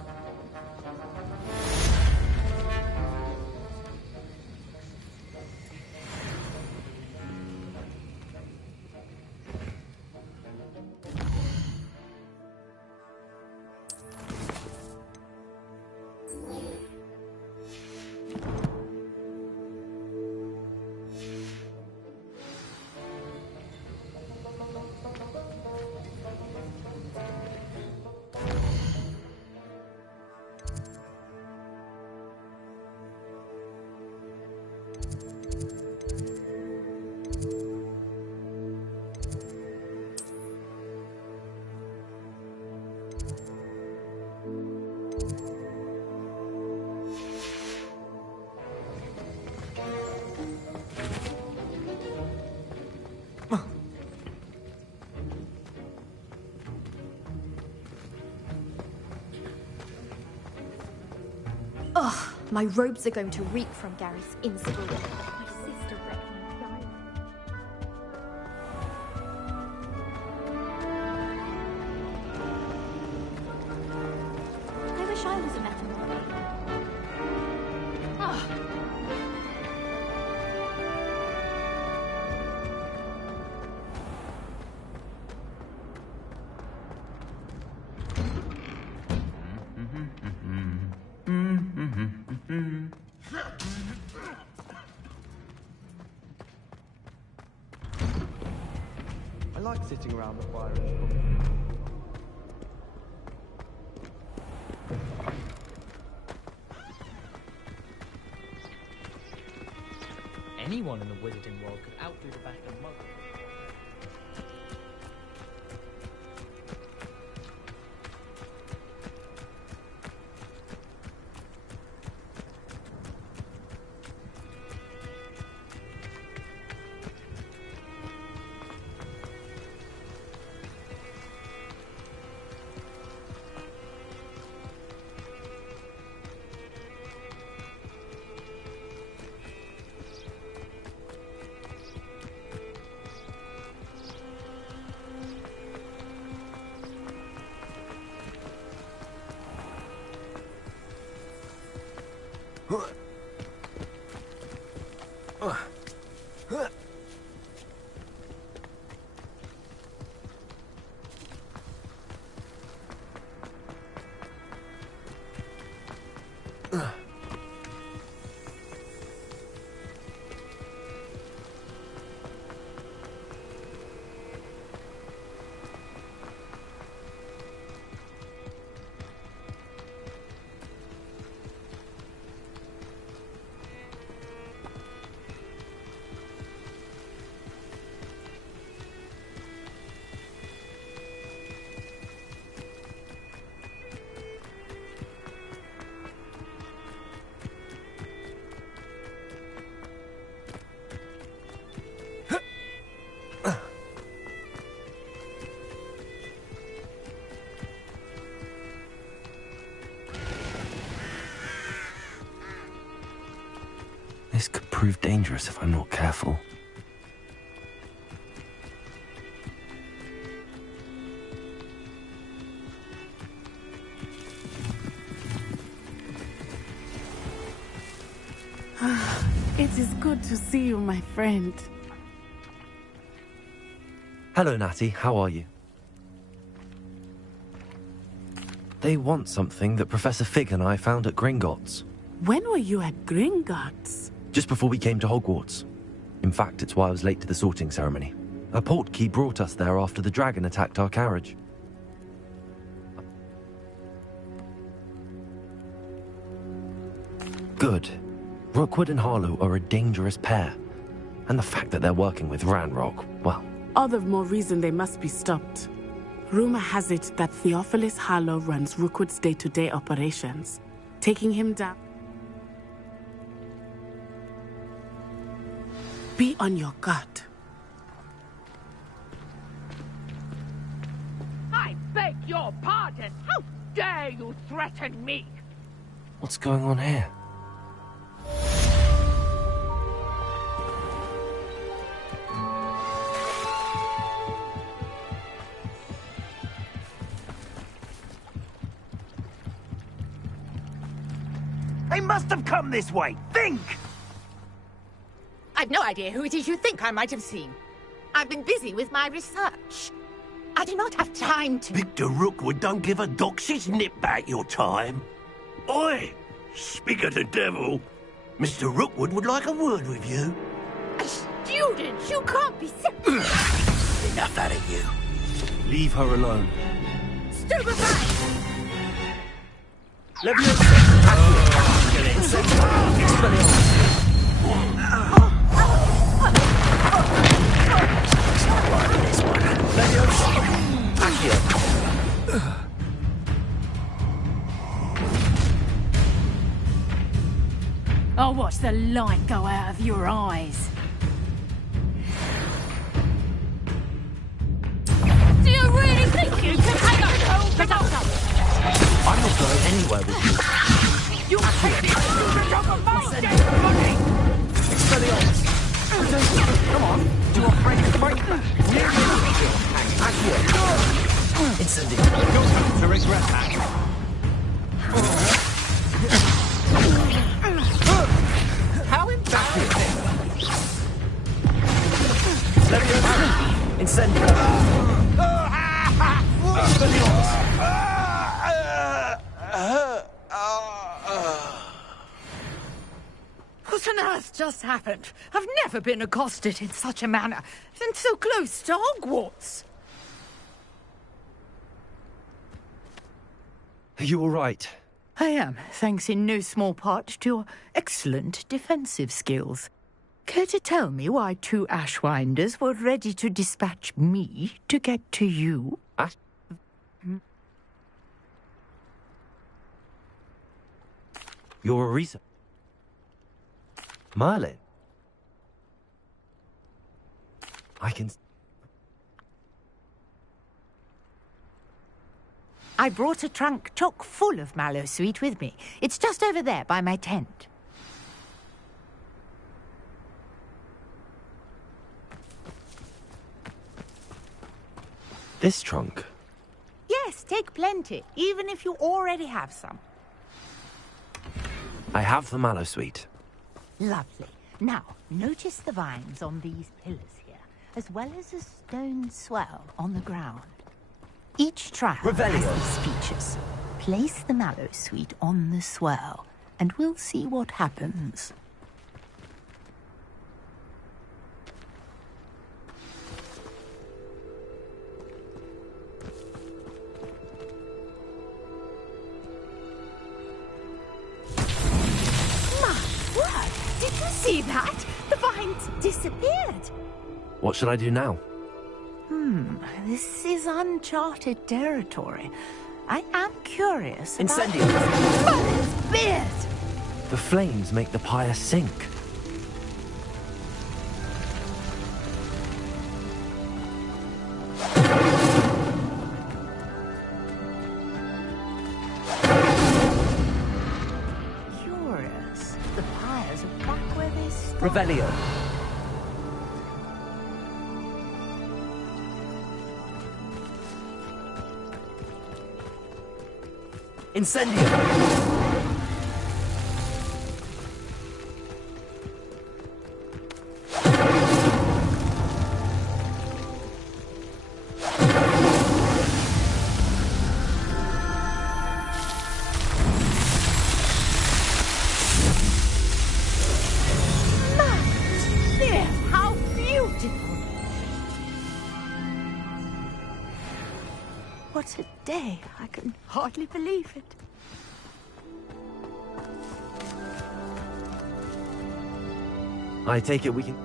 My robes are going to reek from Gary's insecurity. My sister wrecked my diary. I wish I was a metal model. Ah. I like sitting around the fire and cooking. Anyone in the wizarding world could outdo the best of muggles. This could prove dangerous if I'm not careful. It is good to see you, my friend. Hello, Natty. How are you? They want something that Professor Fig and I found at Gringotts. When were you at Gringotts? Just before we came to Hogwarts. In fact, it's why I was late to the sorting ceremony. A portkey brought us there after the dragon attacked our carriage. Good. Rookwood and Harlow are a dangerous pair. And the fact that they're working with Ranrock, well... All the more reason they must be stopped. Rumor has it that Theophilus Harlow runs Rookwood's day-to-day operations. Taking him down... Be on your guard. I beg your pardon. How dare you threaten me? What's going on here? They must have come this way. Think! I've no idea who it is you think I might have seen. I've been busy with my research. I do not have time to... Victor Rookwood don't give a doxy's nip back your time. Oi! Speak of the devil. Mr. Rookwood would like a word with you. A student? You can't be sick. Enough out of you. Leave her alone. Stupefy! I'll watch the light go out of your eyes. Do you really think you can hang on home? I'm not going anywhere with you. You hate it! Come on, you are afraid to fight back. Incendio. You're going to regret that. How embarrassing! Let me have it. Incendio. What on earth just happened? I've never been accosted in such a manner, and so close to Hogwarts. Are you all right? I am, thanks in no small part to your excellent defensive skills. Care to tell me why 2 Ashwinders were ready to dispatch me to get to you? You're a reason. Merlin? I can... I brought a trunk chock full of mallow sweet with me. It's just over there by my tent. This trunk? Yes, take plenty, even if you already have some. I have the mallow sweet. Lovely. Now, notice the vines on these pillars here, as well as a stone swell on the ground. Each trial has these features. Place the mallow sweet on the swell, and we'll see what happens. My word! Did you see that? The vines disappeared. What should I do now? This is uncharted territory. I am curious about... Incendio! Merlin's beard! The flames make the pyre sink. Curious. The pyres are back where they started. Revelio. Incendio! There, how beautiful! What a day! I can hardly believe it. I take it we can...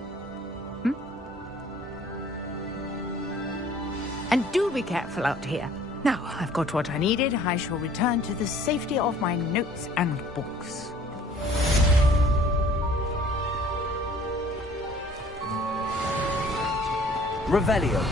And do be careful out here. Now, I've got what I needed. I shall return to the safety of my notes and books. Revelio.